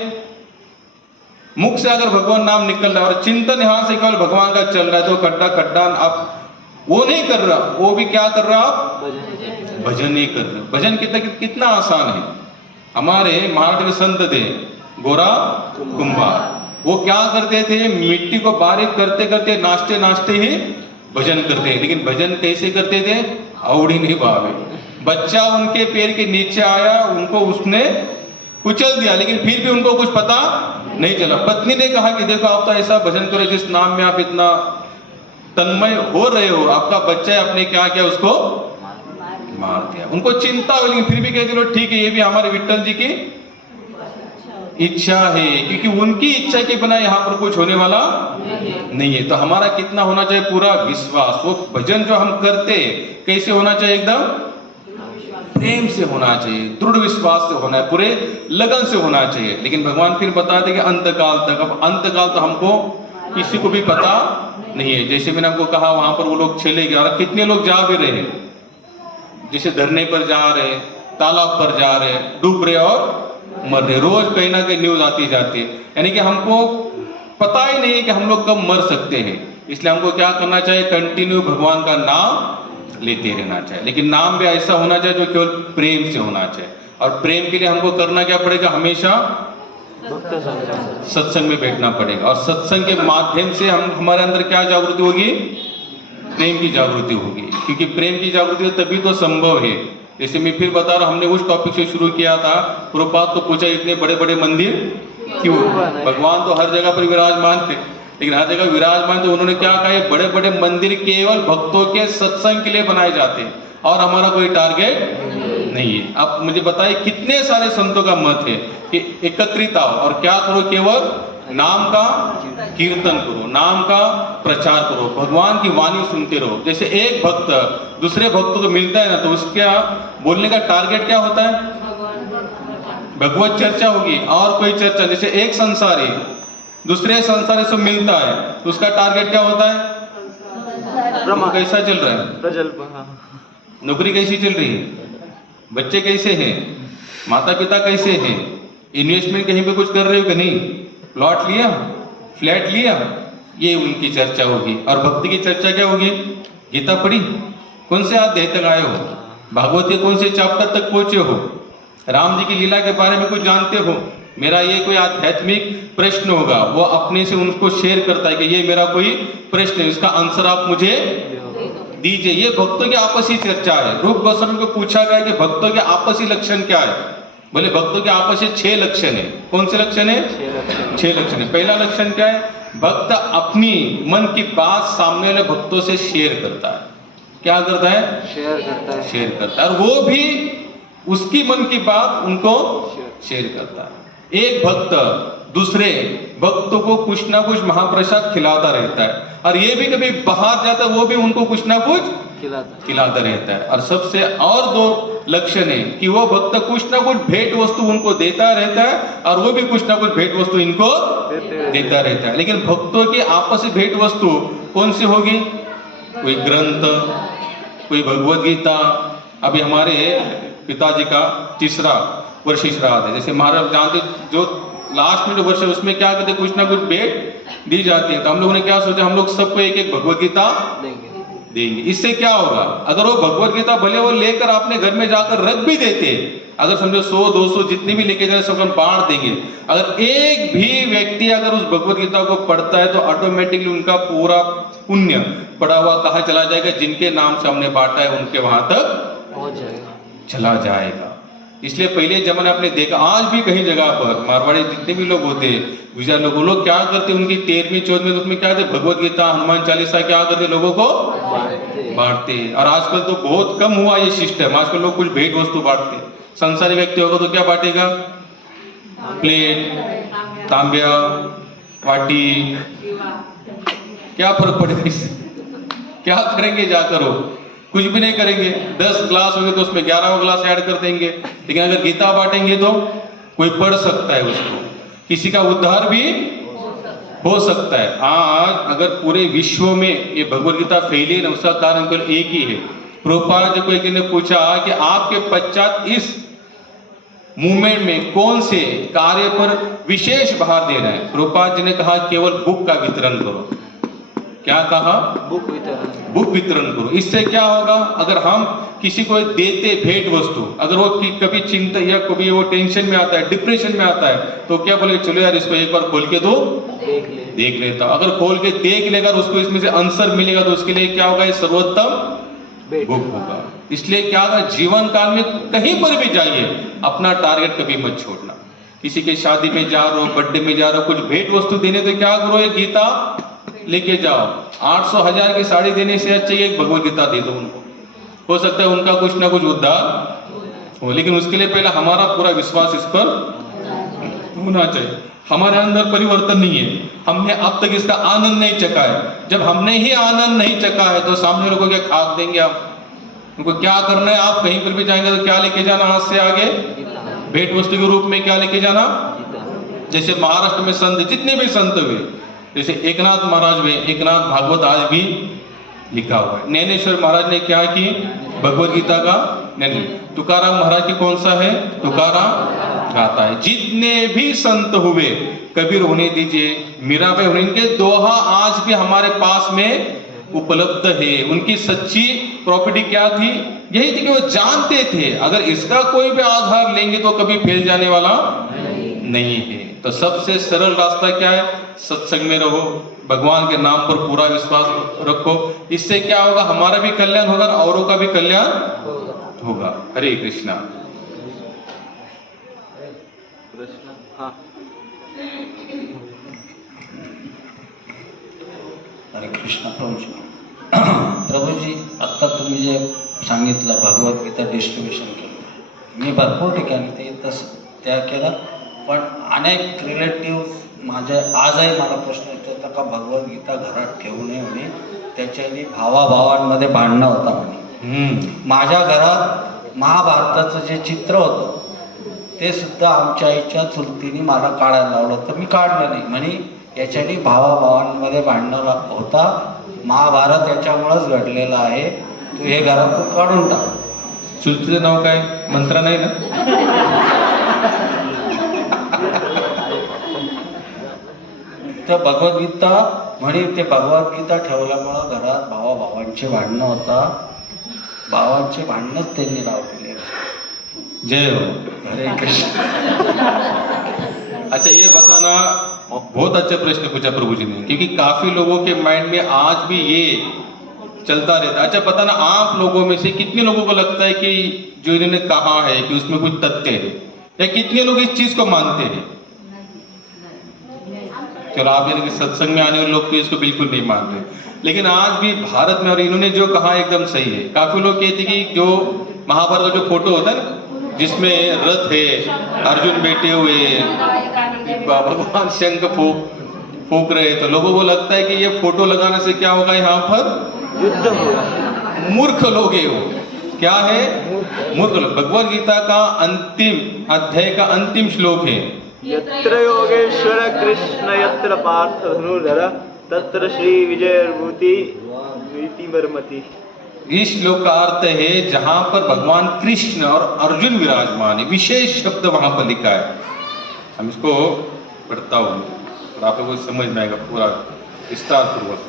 मुख से अगर भगवान नाम निकल रहा है और चिंतन यहां से केवल भगवान का चल रहा है, तो खट्टा खट्टा आप वो नहीं कर रहा, वो भी क्या कर रहा? आप भजन नहीं कर रहे। भजन कितना आसान है। हमारे महाराष्ट्र में संत थे गोरा कुंभार, वो क्या करते थे? मिट्टी को बारीक करते करते नाचते नाचते ही भजन करते। लेकिन भजन कैसे करते थे? औड़ी नहीं भावे। बच्चा उनके पैर के नीचे आया, उनको उसने कुचल दिया, लेकिन फिर भी उनको कुछ पता नहीं चला। पत्नी ने कहा कि देखो आप तो ऐसा भजन करो जिस नाम में आप इतना तन्मय हो रहे हो, आपका बच्चा है, आपने क्या किया? उसको मार दिया। उनको चिंता हुई, लेकिन फिर भी कह चलो ठीक है, ये भी हमारे विट्ठल जी की इच्छा है। क्योंकि उनकी इच्छा के बिना यहाँ पर कुछ होने वाला नहीं है। तो हमारा कितना होना चाहिए? पूरा विश्वास। वो भजन जो हम करते कैसे होना चाहिए? एकदम प्रेम से होना चाहिए, दृढ़ विश्वास से होना है, पूरे लगन से होना चाहिए। लेकिन भगवान फिर बताते कि अंतकाल तक। अब अंतकाल तो हमको किसी को भी पता नहीं है। जैसे मैंने आपको कहा वहां पर वो लोग चले गए और कितने लोग जा भी रहे, जैसे धरने पर जा रहे, तालाब पर जा रहे, डूब रहे और मर रहे। रोज कहीं ना कहीं न्यूज आती जाती है, यानी कि हमको पता ही नहीं है कि हम लोग कब मर सकते हैं। इसलिए हमको क्या करना चाहिए, कंटिन्यू भगवान का नाम लेते रहना चाहिए। लेकिन नाम भी ऐसा होना चाहिए जो केवल प्रेम से होना चाहिए। और प्रेम के लिए हमको करना क्या पड़ेगा, हमेशा भक्त संग। सत्संग में बैठना पड़ेगा। और सत्संग के माध्यम से हम हमारे अंदर क्या जागृति होगी, प्रेम की जागृति होगी। क्योंकि प्रेम की जागृति तभी तो संभव है। जैसे मैं फिर बता रहा, हमने उस टॉपिक से शुरू किया था। प्रभुपाद तो पूछा इतने बड़े बड़े मंदिर क्यों, भगवान तो हर जगह पर विराजमान थे, लेकिन हर जगह विराजमान तो उन्होंने क्या कहा, बड़े बड़े मंदिर केवल भक्तों के सत्संग के लिए बनाए जाते हैं और हमारा कोई टारगेट नहीं है। अब मुझे बताइए कितने सारे संतों का मत है कि एकत्रित आओ और क्या करो, केवल नाम का कीर्तन करो, नाम का प्रचार करो, भगवान की वाणी सुनते रहो। जैसे एक भक्त दूसरे भक्तों को मिलता है ना, तो उसका बोलने का टारगेट क्या होता है, भगवत चर्चा होगी और कोई चर्चा। जैसे एक संसारी दूसरे संसारी से मिलता है तो उसका टारगेट क्या होता है, कैसा चल रहा है, प्रजल्प, हाँ। नौकरी कैसी चल रही है, बच्चे कैसे हैं, माता पिता कैसे हैं, इन्वेस्टमेंट कहीं पे कुछ कर रहे हो कि नहीं, प्लॉट लिया, फ्लैट लिया, ये उनकी चर्चा होगी। और भक्ति की चर्चा क्या होगी, गीता पढ़ी, कौन से अध्याय तक आए हो, भागवत के कौन से चैप्टर तक पहुंचे हो, राम जी की लीला के बारे में कुछ जानते हो। मेरा ये कोई आध्यात्मिक प्रश्न होगा, वो अपने से उनको शेयर करता है कि ये मेरा कोई प्रश्न है, इसका आंसर आप मुझे दीजिए। ये भक्तों की आपसी चर्चा है। रूप गोस्वामी को पूछा गया कि भक्तों के आपसी लक्षण क्या है, बोले भक्तों के आपसी 6 लक्षण है। कौन से लक्षण है, 6 लक्षण है। पहला लक्षण क्या है, भक्त अपनी मन की बात सामने वाले भक्तों से शेयर करता है। क्या करता है, शेयर करता है, शेयर करता है, और वो भी उसकी मन की बात उनको शेयर करता है। एक भक्त दूसरे भक्तों को कुछ ना कुछ महाप्रसाद खिलाता रहता है, और ये भी कभी बाहर जाता है वो भी उनको कुछ ना कुछ खिलाता रहता है। और सबसे और 2 लक्षण है कि वो भक्त कुछ ना कुछ भेंट वस्तु उनको देता रहता है और वो भी कुछ ना कुछ भेंट वस्तु इनको देता रहता है। लेकिन भक्तों की आपसी भेंट वस्तु कौन सी होगी, कोई ग्रंथ, कोई भगवद गीता। अभी हमारे पिताजी का 3रा वर्ष श्राद्ध है। जैसे महाराज जानते जो लास्ट में जो वर्ष है उसमें क्या करते, कुछ ना कुछ भेंट दी जाती है। तो हम लोगों ने क्या सोचा, हम लोग सबको एक एक भगवद गीता देंगे। इससे क्या होगा, अगर वो भगवद गीता भले वो लेकर अपने घर में जाकर रख भी देते, अगर समझो 100-200 जितनी भी लेके जाए सब हम बांट देंगे, अगर एक भी व्यक्ति अगर उस भगवद गीता को पढ़ता है तो ऑटोमेटिकली उनका पूरा पुण्य पड़ा हुआ कहाँ चला जाएगा, जिनके नाम से हमने बांटा है उनके वहां तक पहुंच जाएगा, चला जाएगा। इसलिए पहले जमाने आपने देखा, आज भी कहीं जगह पर मारवाड़ी जितने भी लोग होते, गुजर लोग, वो लोग क्या करते, उनकी 13वीं 14वीं उसमें क्या करते, भगवद गीता हनुमान चालीसा क्या करते, लोगों को बांटते। और आजकल तो बहुत कम हुआ ये सिस्टम, आजकल लोग कुछ भेंट वस्तु बांटते। संसारी व्यक्ति होगा तो क्या बांटेगा, प्लेट, तांबिया, वाटी, क्या फर्क पड़ेगा इससे, क्या करेंगे जाकर, वो कुछ भी नहीं करेंगे। 10 ग्लास होंगे तो उसमें 11वां ग्लास ऐड कर देंगे। लेकिन अगर गीता बांटेंगे तो कोई पढ़ सकता है उसको, किसी का उद्धार भी हो सकता है। आज अगर पूरे विश्व में ये भगवद गीता फैली ना, उसका कारण केवल एक ही है। प्रभुपाद जी को एक ने पूछा कि आपके पश्चात इस मूवमेंट में कौन से कार्य पर विशेष भार देना है। प्रभुपाद जी ने कहा केवल बुक का वितरण करो। क्या कहा, बुक वितरण, बुक वितरण करो। इससे क्या होगा, अगर हम किसी को देते भेंट वस्तु, अगर वो कभी चिंता या कभी वो टेंशन में आता है, डिप्रेशन में आता है, तो क्या बोले, चलो यार इसको एक बार खोल के दो, देख लेता। अगर खोल के देख लेगा उसको इसमें से आंसर मिलेगा तो उसके लिए क्या होगा, ये सर्वोत्तम बुक होगा। इसलिए क्या होगा, जीवन काल में कहीं पर भी जाइए अपना टारगेट कभी मत छोड़ना। किसी के शादी में जा रहे हो, बर्थडे में जा रहे हो, कुछ भेंट वस्तु देने, तो क्या करो, एक गीता लेके जाओ। 800-1000 की साड़ी देने से अच्छा एक भगवद गीता दे दो उनको, हो सकता है उनका कुछ ना कुछ उद्धार हो। लेकिन उसके लिए पहले हमारा पूरा विश्वास इस पर होना चाहिए। हमारे अंदर परिवर्तन नहीं है, हमने अब तक इसका आनंद नहीं चखा है। जब हमने ही आनंद नहीं चखा है तो सामने लोगों के खाक देंगे आप, उनको क्या करना है, आप कहीं पर भी जाएंगे तो क्या लेके जाना हाथ से आगे, गीता भेंट वस्तु के रूप में क्या लेके जाना। गीता जैसे महाराष्ट्र में संत, जितने भी संत हुए, जैसे एकनाथ महाराज हुए, एकनाथ भागवत आज भी लिखा हुआ है। ज्ञानेश्वर महाराज ने क्या की, भगवत गीता का नहीं। तुकाराम महाराज की कौन सा है, तुकाराम गाता है। जितने भी संत हुए, कबीर होने दीजिए, मीराबाई होने, इनके दोहा आज भी हमारे पास में उपलब्ध है। उनकी सच्ची प्रॉपर्टी क्या थी, यही थी कि वो जानते थे अगर इसका कोई भी आधार लेंगे तो कभी फेल जाने वाला नहीं है। तो सबसे सरल रास्ता क्या है, सत्संग में रहो, भगवान के नाम पर पूरा विश्वास रखो। इससे क्या होगा, हमारा भी कल्याण होगा और औरों का भी कल्याण होगा। हरे कृष्णा। प्रश्न हाँ हरे कृष्ण प्रभूजी. प्रभूजी, आत्ता तुम्ही जे सांगितलं भगवद्गीता डिस्ट्रीब्युशन केलं, मी भरपूर ठिकाणी ते तसं त्या केलं, पण अनेक रिलेटिव्ह माझे आजही मला प्रश्न विचारतात का भगवद्गीता घरात ठेवू नये म्हणे, त्याच्याने भावाभावांमध्ये भांडणं होता म्हणे. माझ्या घरात महाभारताचं जे चित्र होतं ते सुद्धा आमच्या आईच्या चुलतीने मला काढायला लावलं, तर मी काढलं नाही म्हणे, याच्याने भावाभावांमध्ये भांडणं होता, महाभारत याच्यामुळंच घडलेलं आहे, तू हे घरातून काढून टाक. चुलतीचं नाव काय, मंत्रा नाही ना. तर भगवद्गीता म्हणे, ते भगवद्गीता ठेवल्यामुळं घरात भावाभावांची भांडणं होता, भावांचे भांडणंच त्यांनी लावलेले. जय हो. हरे कृष्ण. अच्छा, ये बताना, बहुत अच्छा प्रश्न पूछा प्रभु जी ने, क्योंकि काफी लोगों के माइंड में आज भी ये चलता रहता है. अच्छा बताना, आप लोगों में से कितने लोगों को लगता है कि जो इन्होंने कहा है कि उसमें कुछ तथ्य है, या कितने लोग इस चीज को मानते हैं? चलो, आप यानी कि सत्संग में आने वाले लोग तो इसको बिल्कुल नहीं मानते, लेकिन आज भी भारत में, और इन्होंने जो कहा एकदम सही है. काफी लोग कहते कि जो महाभारत का जो फोटो होता है ना, जिसमें रथ है, अर्जुन बैठे हुए, भगवान शंख फूक रहे, तो लोगों को लगता है कि ये फोटो लगाने से क्या होगा, यहाँ पर युद्ध होगा. मूर्ख लोग है वो. क्या है, मूर्ख लोग. भगवत गीता का अंतिम अध्याय का अंतिम श्लोक है, यत्र योगेश्वर कृष्ण यत्र पार्थ धनुर्धर तत्र श्री विजयभूति नीतिमर्मति. इस श्लोक का अर्थ है जहां पर भगवान कृष्ण और अर्जुन विराजमान है, विशेष शब्द वहां पर लिखा है. हम इसको पढ़ता हूं और आप लोगों को समझ में आएगा पूरा विस्तार पूर्वक.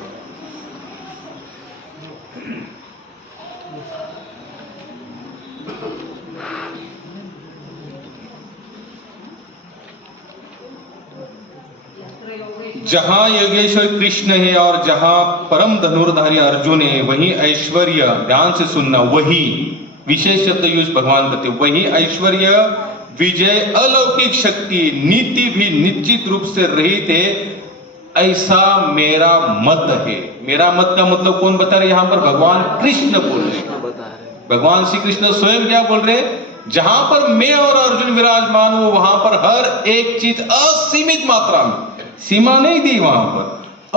जहां योगेश्वर कृष्ण है और जहां परम धनुर्धारी अर्जुन है, वही ऐश्वर्य, ध्यान से सुनना, वही विशेष शब्द यूज भगवान करते, वही ऐश्वर्य, विजय, अलौकिक शक्ति, नीति भी निश्चित रूप से रहित है, ऐसा मेरा मत है. मेरा मत का मतलब कौन बता रहे, यहां पर भगवान कृष्ण बोल रहे हैं. बता रहे. भगवान श्री कृष्ण स्वयं क्या बोल रहे हैं, जहां पर मैं और अर्जुन विराजमान हूं, वहां पर हर एक चीज असीमित मात्रा में, सीमा नहीं दी वहां पर,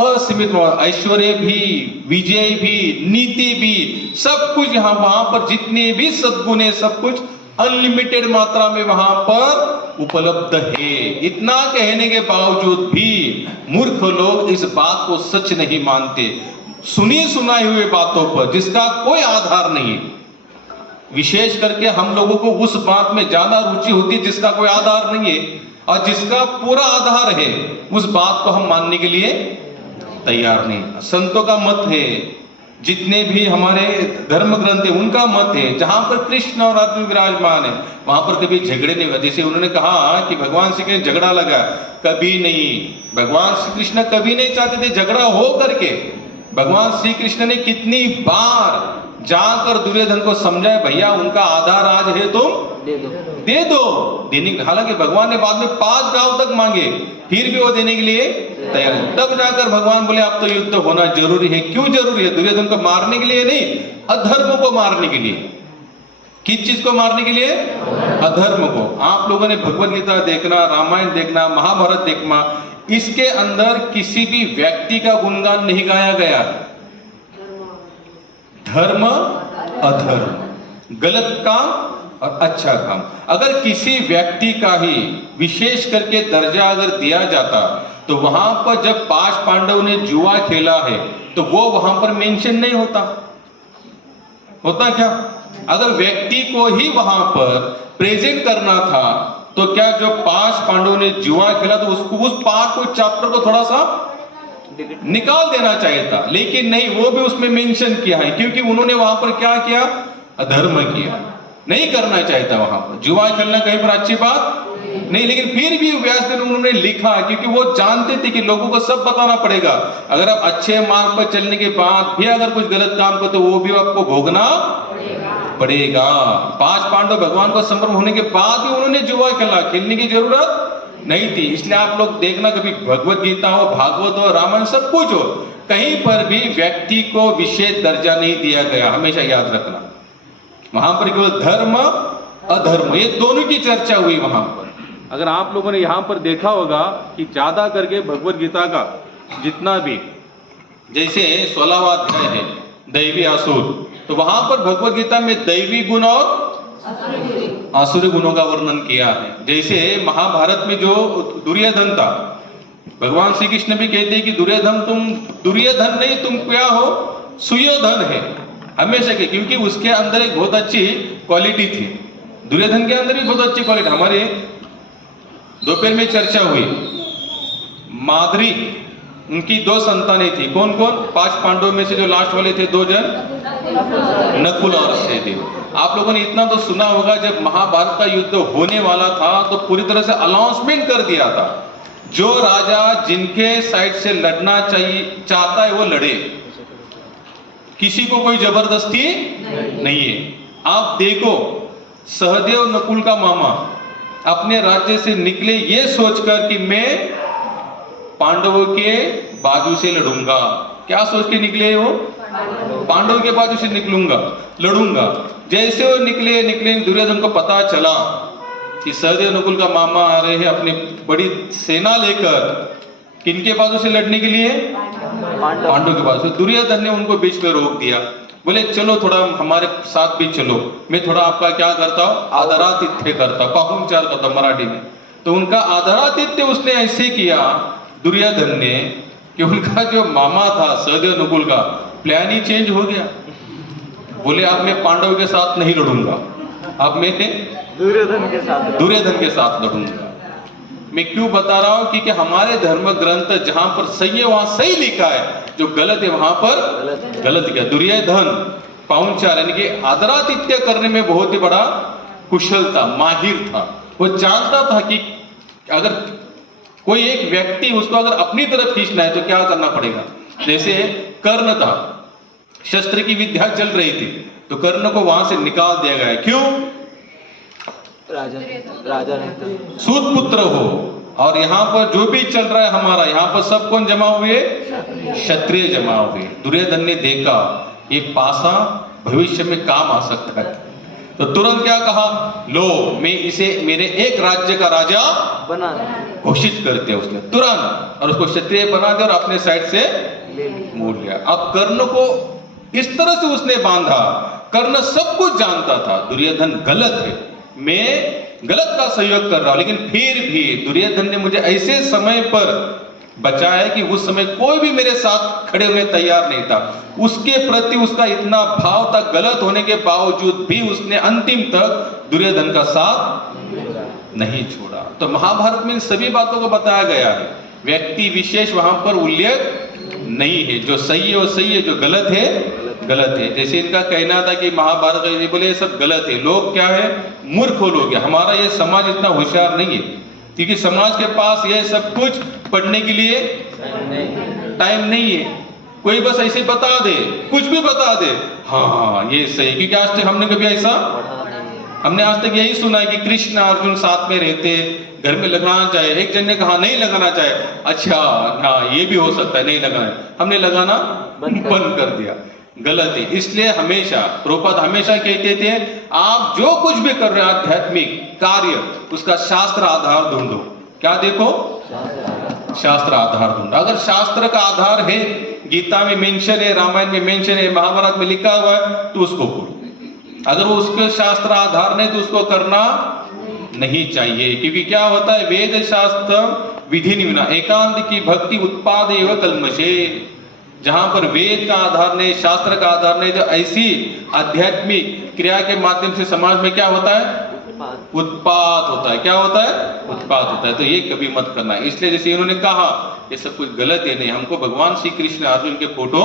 असीमित ऐश्वर्य भी, विजय भी, नीति भी, सब कुछ यहाँ वहां पर जितने भी सद्गुण है, सब कुछ अनलिमिटेड मात्रा में वहां पर उपलब्ध है. इतना कहने के बावजूद भी मूर्ख लोग इस बात को सच नहीं मानते. सुनी सुनाई हुई बातों पर जिसका कोई आधार नहीं, विशेष करके हम लोगों को उस बात में ज्यादा रुचि होती है जिसका कोई आधार नहीं है, और जिसका पूरा आधार है उस बात को हम मानने के लिए तैयार नहीं. संतों का मत है, जितने भी हमारे धर्म ग्रंथ है उनका मत है, जहां पर कृष्ण और अर्जुन विराजमान है वहां पर कभी झगड़े नहीं हुए. जैसे उन्होंने कहा कि भगवान श्री कृष्ण झगड़ा लगा, कभी नहीं. भगवान श्री कृष्ण कभी नहीं चाहते थे झगड़ा हो करके. भगवान श्री कृष्ण ने कितनी बार जाकर दुर्योधन को समझाया, भैया उनका आधार आज है, तुम दे दो. देने, हालांकि भगवान ने बाद में 5 गांव तक मांगे, फिर भी वो देने के लिए तैयार. तब जाकर भगवान बोले अब तो युद्ध होना जरूरी है. क्यों जरूरी है? दुर्योधन को मारने के लिए नहीं, अधर्म को मारने के लिए. किस चीज को मारने के लिए? अधर्म को. आप लोगों ने भगवत गीता देखना, रामायण देखना, महाभारत देखना, इसके अंदर किसी भी व्यक्ति का गुणगान नहीं गाया गया. धर्म अधर्म, गलत काम और अच्छा काम। अगर किसी व्यक्ति का ही विशेष करके दर्जा अगर दिया जाता तो वहां पर जब 5 पांडवों ने जुआ खेला है तो वो वहां पर मेंशन नहीं होता। होता क्या? अगर व्यक्ति को ही वहां पर प्रेजेंट करना था तो क्या जो 5 पांडवों ने जुआ खेला तो उसको उस पार्ट को चैप्टर को थोड़ा सा निकाल देना चाहिए था, लेकिन नहीं, वो भी उसमें मेंशन किया है क्योंकि उन्होंने वहां पर क्या किया? अधर्म किया। नहीं करना चाहिए था वहां पर जुआ खेलना, कहीं पर अच्छी बात नहीं, लेकिन फिर भी व्यासदेव उन्होंने लिखा क्योंकि वो जानते थे कि लोगों को सब बताना पड़ेगा। अगर आप अच्छे मार्ग पर चलने के बाद भी अगर कुछ गलत काम करते तो वो भी आपको भोगना पड़ेगा। 5 पांडव भगवान को समर्पण होने के बाद भी उन्होंने जुआ खेला, खेलने की जरूरत नहीं थी। इसलिए आप लोग देखना, कभी भगवत गीता हो, भागवत हो, रामायण, सब कुछ हो, कहीं पर भी व्यक्ति को विशेष दर्जा नहीं दिया गया। हमेशा याद रखना, वहां पर केवल धर्म अधर्म ये दोनों की चर्चा हुई वहां पर। अगर आप लोगों ने यहां पर देखा होगा कि ज्यादा करके भगवत गीता का जितना भी, जैसे 16वां अध्याय है दैवी आसुर, तो वहां पर भगवत गीता में दैवी गुण और आसुरी गुणों का वर्णन किया है। जैसे महाभारत में जो दुर्योधन था, भगवान श्री कृष्ण भी कहते हैं कि दुर्योधन तुम दुर्योधन नहीं, तुम क्या हो? सुयोधन है हमेशा के, क्योंकि उसके अंदर एक बहुत अच्छी क्वालिटी थी। दुर्योधन के अंदर भी बहुत अच्छी क्वालिटी। हमारे दोपहर में चर्चा हुई, माद्री उनकी 2 संतानें थी। कौन कौन? 5 पांडवों में से जो लास्ट वाले थे 2 जन, नकुल और सहदेव। आप लोगों ने इतना तो सुना होगा, जब महाभारत का युद्ध होने वाला था तो पूरी तरह से अनाउंसमेंट कर दिया था, जो राजा जिनके साइड से लड़ना चाहता है वो लड़े, किसी को कोई जबरदस्ती नहीं है। आप देखो, सहदेव नकुल का मामा अपने राज्य से निकले ये सोचकर कि मैं पांडवों के बाजू से लड़ूंगा। क्या सोच के निकले वो? पांडवों के बाजू से लड़ूंगा। जैसे वो निकले दुर्योधन को पता चला कि सहदेव नकुल का मामा आ रहे हैं अपनी बड़ी सेना लेकर, किनके बाजू से लड़ने के लिए? पांडव के बाजू से। दुर्योधन ने उनको बीच में रोक दिया, बोले चलो थोड़ा हमारे साथ भी चलो, मैं थोड़ा आपका क्या करता हूं? आदरातिथ्य करता, पाहुणचार करता मराठी में। तो उनका आदरातिथ्य उसने ऐसे किया दुर्योधन ने कि उनका जो मामा था सहदेव नकुल का प्लान ही चेंज हो गया। बोले अब मैं पांडव के साथ नहीं लड़ूंगा, अब मैं दुर्योधन के साथ लड़ूंगा। मैं क्यों बता रहा हूं? क्योंकि हमारे धर्म ग्रंथ जहां पर सही है वहां सही लिखा है, जो गलत है वहां पर गलत किया। दुर्योधन पाहुणचार यानी कि आदरातिथ्य करने में बहुत ही बड़ा कुशल था, माहिर था। वो जानता था कि अगर कोई एक व्यक्ति उसको अगर अपनी तरफ खींचना है तो क्या करना पड़ेगा। जैसे कर्ण था, शस्त्र की विद्या चल रही थी तो कर्ण को वहां से निकाल दिया गया। क्यों? राजा नहीं, सूत पुत्र हो। और यहाँ पर जो भी चल रहा है हमारा, यहाँ पर सब कौन जमा हुए? क्षत्रिय जमा हुए। दुर्योधन ने देखा ये पासा भविष्य में काम आ सकता है, तो तुरंत क्या कहा? लो मैं इसे मेरे एक राज्य का राजा बना घोषित कर दिया उसने तुरंत, और उसको क्षत्रिय बना दिया और अपने साइड से मोड़ लिया। अब कर्ण को इस तरह से उसने बांधा। कर्ण सब कुछ जानता था दुर्योधन गलत है, मैं गलत का सहयोग कर रहा हूं, लेकिन फिर भी दुर्योधन ने मुझे ऐसे समय पर बचाया कि उस समय कोई भी मेरे साथ खड़े होने तैयार नहीं था। उसके प्रति उसका इतना भाव था, गलत होने के बावजूद भी उसने अंतिम तक दुर्योधन का साथ नहीं छोड़ा। तो महाभारत में इन सभी बातों को बताया गया है, व्यक्ति विशेष वहां पर उल्लेख नहीं है। जो सही है वो सही है, जो गलत है गलत है। जैसे इनका कहना था कि महाभारत बोले ये सब गलत है, लोग क्या है? मूर्ख लोग है। हमारा ये समाज इतना होशियार नहीं है, क्योंकि समाज के पास ये सब कुछ पढ़ने के लिए टाइम नहीं है। कोई बस ऐसे बता दे, कुछ भी बता दे, हाँ ये सही। क्योंकि आज तक हमने कभी ऐसा, हमने आज तक यही सुना है कि कृष्ण अर्जुन साथ में रहते, घर में लगाना चाहे, एक जन ने कहा नहीं लगाना चाहे, अच्छा हाँ ये भी हो सकता है नहीं लगाना, हमने लगाना बंद कर दिया। गलत है। इसलिए हमेशा प्रभुपाद हमेशा कहते थे आप जो कुछ भी कर रहे हो आध्यात्मिक कार्य, उसका शास्त्र आधार ढूंढो। क्या देखो? शास्त्र आधार ढूंढो। अगर शास्त्र का आधार है, गीता में मेंशन है, रामायण में मेंशन है, महाभारत में लिखा हुआ है, तो उसको बोलो। अगर वो उसके शास्त्र आधार नहीं तो उसको करना नहीं चाहिए, क्योंकि क्या होता है वेद शास्त्र विधि निविना एकांत की भक्ति उत्पाद एवं कलमशे। जहां पर वेद का आधार नहीं, शास्त्र का आधार नहीं, तो ऐसी आध्यात्मिक क्रिया के माध्यम से समाज में क्या होता है? उत्पात होता है। क्या होता है? उत्पात होता है। तो ये कभी मत करना। इसलिए जैसे इन्होंने कहा ये सब कुछ गलत है, नहीं, हमको भगवान श्री कृष्ण अर्जुन के फोटो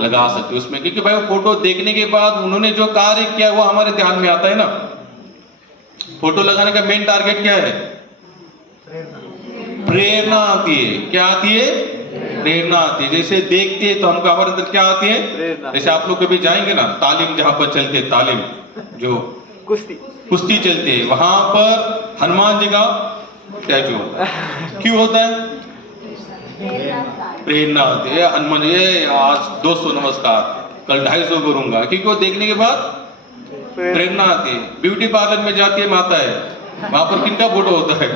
लगा सकते उसमें, क्योंकि भाई वो फोटो देखने के बाद उन्होंने जो कार्य किया वो हमारे ध्यान में आता है ना। फोटो लगाने का मेन टारगेट क्या है? प्रेरणा आती है। क्या आती है? प्रेरणा आती है। जैसे देखते हैं तो हमको हमारे अंदर क्या आती है? जैसे आप लोग कभी जाएंगे ना तालीम, जहां पर चलते तालीम जो कुश्ती चलती है, वहां पर हनुमान जी का स्टैचू होता है। क्यों होता है? प्रेरणा होती है। हनुमान जी आज 200 नमस्कार, कल 250 करूंगा, क्योंकि वो देखने के बाद प्रेरणा आती है। ब्यूटी पार्लर में जाती है माता है, वहां पर किनका फोटो होता है?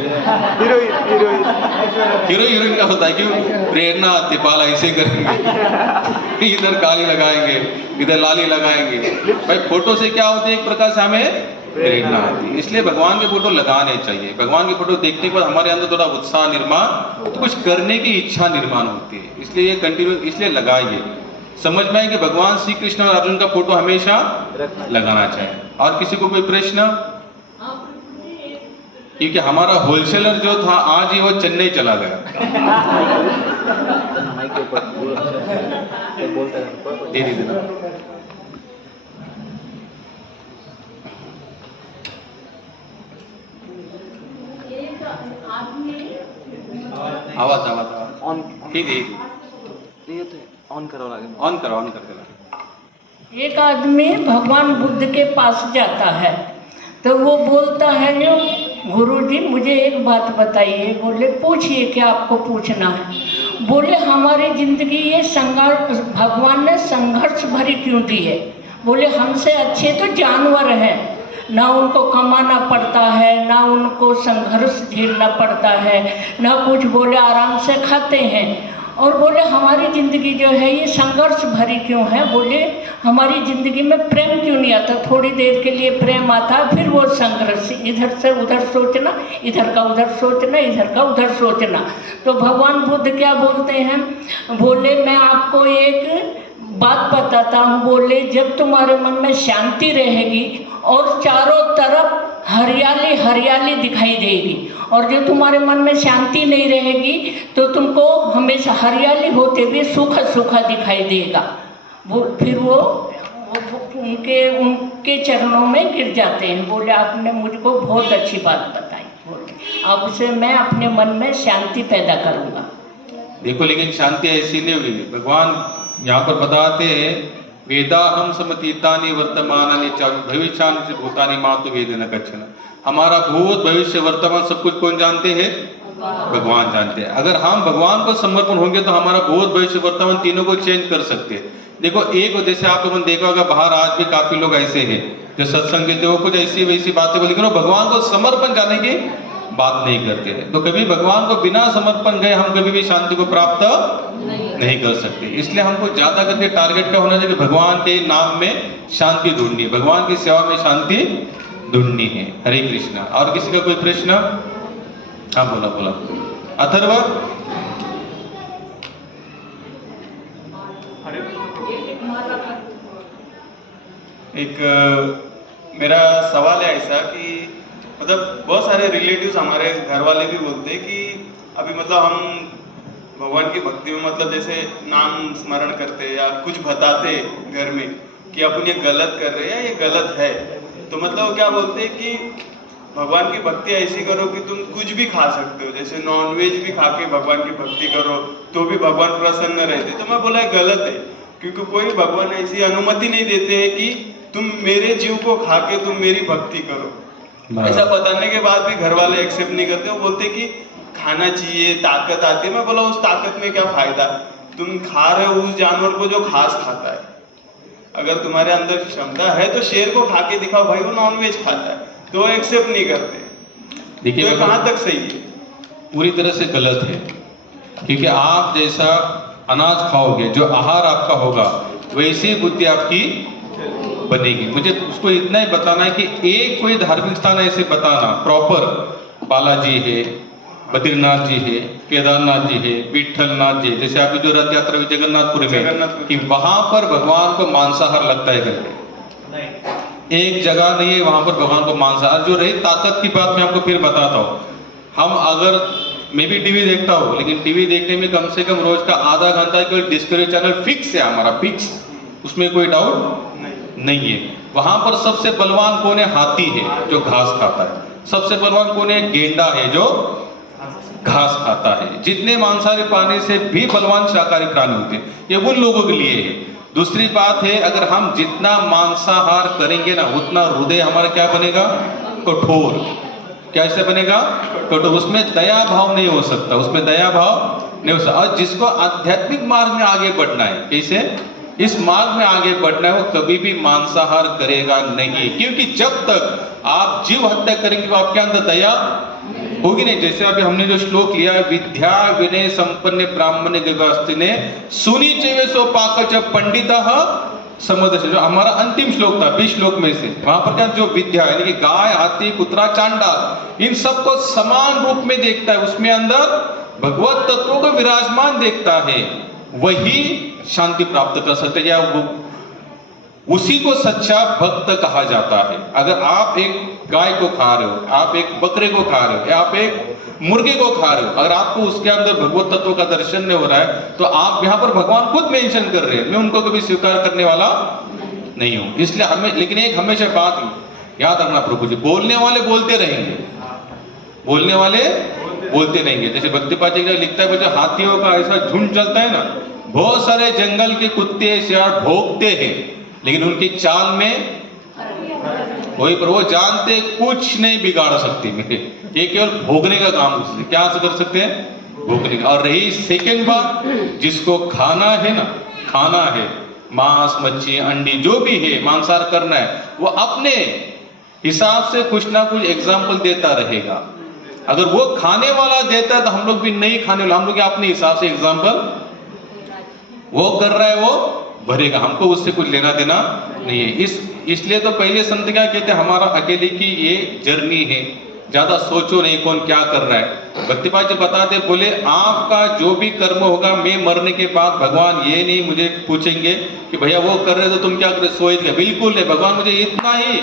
हीरो हीरोइन का होता है। क्यों? प्रेरणा आती है, बाल ऐसे करेंगे, इधर काली लगाएंगे, इधर लाली लगाएंगे। भाई फोटो से क्या होता है? एक प्रकार से हमें प्रेरणा आती है। इसलिए भगवान के फोटो लगाने चाहिए। भगवान के फोटो देखने के बाद हमारे अंदर थोड़ा उत्साह निर्माण, तो कुछ करने की इच्छा निर्माण होती है। इसलिए ये कंटिन्यू इसलिए लगाइए। समझ में आए कि भगवान श्री कृष्ण और अर्जुन का फोटो हमेशा लगाना चाहिए। और किसी को कोई प्रश्न? क्योंकि हमारा होलसेलर जो था आज ही वो चेन्नई चला गया। दे दीजिए। आवाज ऑन ठीक है, ऑन करो ऑन करके। एक आदमी भगवान बुद्ध के पास जाता है तो वो बोलता है जो गुरुजी मुझे एक बात बताइए। बोले पूछिए, क्या आपको पूछना है? बोले हमारी जिंदगी ये संघर्ष, भगवान ने संघर्ष भरी क्यों दी है? बोले हमसे अच्छे तो जानवर हैं, ना उनको कमाना पड़ता है, ना उनको संघर्ष झेलना पड़ता है, ना कुछ, बोले आराम से खाते हैं। और बोले हमारी ज़िंदगी जो है ये संघर्ष भरी क्यों है? बोले हमारी ज़िंदगी में प्रेम क्यों नहीं आता? थोड़ी देर के लिए प्रेम आता, फिर वो संघर्ष, इधर से उधर सोचना, इधर का उधर सोचना, इधर का उधर सोचना। तो भगवान बुद्ध क्या बोलते हैं? बोले मैं आपको एक बात बताता हूँ। बोले जब तुम्हारे मन में शांति रहेगी और चारों तरफ हरियाली हरियाली दिखाई देगी, और जो तुम्हारे मन में शांति नहीं रहेगी तो तुमको हमेशा हरियाली होते हुए सूखा सूखा दिखाई देगा। वो फिर वो उनके चरणों में गिर जाते हैं। बोले आपने मुझको बहुत अच्छी बात बताई, बोले अब से मैं अपने मन में शांति पैदा करूँगा। देखो लेकिन शांति ऐसी नहीं होगी। भगवान यहाँ पर बताते हैं वेदाहम समतीतानि वर्तमानानि च भविष्यानि च भूतानि मातु वेद न कच्छन। हमारा भूत भविष्य वर्तमान सब कुछ कौन जानते हैं? भगवान जानते हैं। अगर हम भगवान को समर्पण होंगे तो हमारा भूत भविष्य वर्तमान तीनों को चेंज कर सकते हैं। देखो एक जैसे आप लोगों ने देखा होगा बाहर आज भी काफी लोग ऐसे हैं जो सत्संग देते हो, कुछ ऐसी वैसी बातें बोली, लेकिन भगवान को समर्पण जाने की बात नहीं करते हैं। तो कभी भगवान को बिना समर्पण गए हम कभी भी शांति को प्राप्त नहीं कर सकते। इसलिए हमको ज्यादा करके टारगेट क्या होना चाहिए? भगवान के नाम में शांति ढूंढनी है, भगवान की सेवा में शांति ढूंढनी है। हरे कृष्णा। और किसी का कोई प्रश्न? हाँ बोला बोला। अथर्व एक मेरा सवाल है ऐसा कि मतलब बहुत सारे रिलेटिव्स हमारे घर वाले भी बोलते हैं कि अभी मतलब हम भगवान की भक्ति में मतलब जैसे नाम स्मरण करते या कुछ बताते घर में कि अपन ये गलत कर रहे हैं, ये गलत है, तो मतलब वो क्या बोलते हैं कि भगवान की भक्ति ऐसी करो कि तुम कुछ भी खा सकते हो, जैसे नॉनवेज भी खा के भगवान की भक्ति करो तो भी भगवान प्रसन्न रहते। तो मैं बोला गलत है, क्योंकि कोई भगवान ऐसी अनुमति नहीं देते हैं कि तुम मेरे जीव को खा के तुम मेरी भक्ति करो। ऐसा बताने के बाद भी घर वाले एक्सेप्ट नहीं करते। वो बोलते कि खाना चाहिए, ताकत आती है। मैं बोला उस ताकत में क्या फायदा? तुम खा रहे हो उस जानवर को जो घास खाता है। अगर तुम्हारे अंदर क्षमता है तो शेर को खा के दिखाओ, भाई वो नॉनवेज खाता है, तो एक्सेप्ट नहीं करते। देखिए तो कहाँ तक सही है? पूरी तरह से गलत है, क्योंकि आप जैसा अनाज खाओगे, जो आहार आपका होगा, वैसी बुद्धि आपकी बनेगी। मुझे उसको इतना ही बताना है कि एक कोई धार्मिक स्थान ऐसे बताना प्रॉपर, बालाजी है, बद्रीनाथ जी है, केदारनाथ जी है, विठलनाथ जी, जैसे अभी जो रथ यात्रा भी जगन्नाथपुरी में जगन्नाथपुरी। कि वहां पर भगवान को मांसाहार लगता है करके, एक जगह नहीं है वहां पर भगवान को मांसाहार। जो रही ताकत की बात मैं आपको फिर बताता हूँ। हम अगर, मैं भी टीवी देखता हूँ, लेकिन टीवी देखने में कम से कम रोज का आधा घंटा केवल डिस्कवरी चैनल फिक्स है हमारा, फिक्स, उसमें कोई डाउट नहीं है। वहां पर सबसे बलवान कौन है? हाथी है जो घास खाता है। सबसे बलवान कौन है? गेंडा है जो घास खाता है। जितने मांसाहारी प्राणी से भी बलवान शाकाहारी प्राणी होते हैं, ये उन लोगों के लिए है। दूसरी बात है, अगर हम जितना मांसाहार करेंगे ना, उतना हृदय हमारा क्या बनेगा? कठोर। कैसे बनेगा? कठोर। उसमें दया भाव नहीं हो सकता, उसमें दया भाव नहीं हो सकता। और जिसको आध्यात्मिक मार्ग में आगे बढ़ना है, कैसे इस मार्ग में आगे बढ़ना है, वो कभी भी मांसाहार करेगा नहीं। क्योंकि जब तक आप जीव हत्या करेंगे तो आपके अंदर दया होगी नहीं। जैसे अभी हमने जो श्लोक लिया है, विद्या विनय संपन्न ब्राह्मण गृहस्थी सुनी चेवे सो पाक पंडित समझ, जो हमारा अंतिम श्लोक था 20 श्लोक में से, वहां पर क्या, जो विद्या यानी कि गाय, हाथी, कुतरा, चांडाल, इन सबको समान रूप में देखता है, उसमें अंदर भगवत तत्वों को विराजमान देखता है, वही शांति प्राप्त कर सकते हैं, या वो उसी को सच्चा भक्त कहा जाता है। अगर आप एक गाय को खा रहे हो, आप एक बकरे को खा रहे हो, या आप एक मुर्गे को खा रहे हो, अगर आपको उसके अंदर भगवत तत्व का दर्शन नहीं हो रहा है, तो आप यहाँ पर भगवान खुद मेंशन कर रहे हैं, मैं उनको कभी स्वीकार करने वाला नहीं हूं। इसलिए हमें, लेकिन एक हमेशा बात याद रखना प्रभु जी, बोलने वाले बोलते रहेंगे, बोलने वाले बोलते रहेंगे। जैसे भक्तिपाद जी लिखता है, बच्चा हाथियों का ऐसा झुंड चलता है ना, बहुत सारे जंगल के कुत्ते सियार भोगते हैं, लेकिन उनकी चाल में वही, पर वो जानते कुछ नहीं बिगाड़ सकते मेरे, ये केवल भोगने का काम, उससे क्या कर सकते हैं? भोगने का। और रही सेकंड बात, जिसको खाना है ना, खाना है मांस, मच्छी, अंडी, जो भी है मांसाहार करना है, वो अपने हिसाब से कुछ ना कुछ एग्जाम्पल देता रहेगा। अगर वो खाने वाला देता है तो हम लोग भी नहीं खाने वाला, हम लोग अपने हिसाब से एग्जाम्पल, वो कर रहा है वो भरेगा, हमको उससे कुछ लेना देना नहीं है। इसलिए तो पहले संत क्या कहते हैं, हमारा अकेले की ये जर्नी है, ज्यादा सोचो नहीं कौन क्या कर रहा है। भक्तिपाद जी बताते, बोले आपका जो भी कर्म होगा, मैं मरने के बाद भगवान ये नहीं मुझे पूछेंगे कि भैया वो कर रहे तो तुम क्या कर रहे, सोए थे, बिल्कुल नहीं। भगवान मुझे इतना ही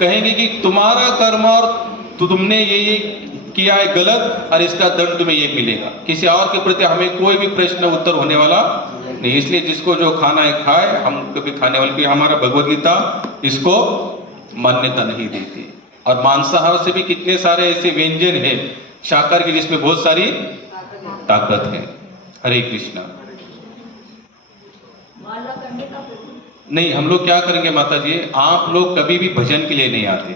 कहेंगे कि तुम्हारा कर्म और तुमने ये किया है गलत, और इसका दंड तुम्हें ये मिलेगा। किसी और के प्रति हमें कोई भी प्रश्न उत्तर होने वाला नहीं। इसलिए जिसको जो खाना है खाए, हम कभी खाने वाले, हमारा भगवद गीता इसको मान्यता नहीं देती। और मांसाहार से भी कितने सारे ऐसे व्यंजन है शाकाहार के, जिसमें बहुत सारी ताकत है। हरे कृष्णा। नहीं, हम लोग क्या करेंगे माता जी, आप लोग कभी भी भजन के लिए नहीं आते।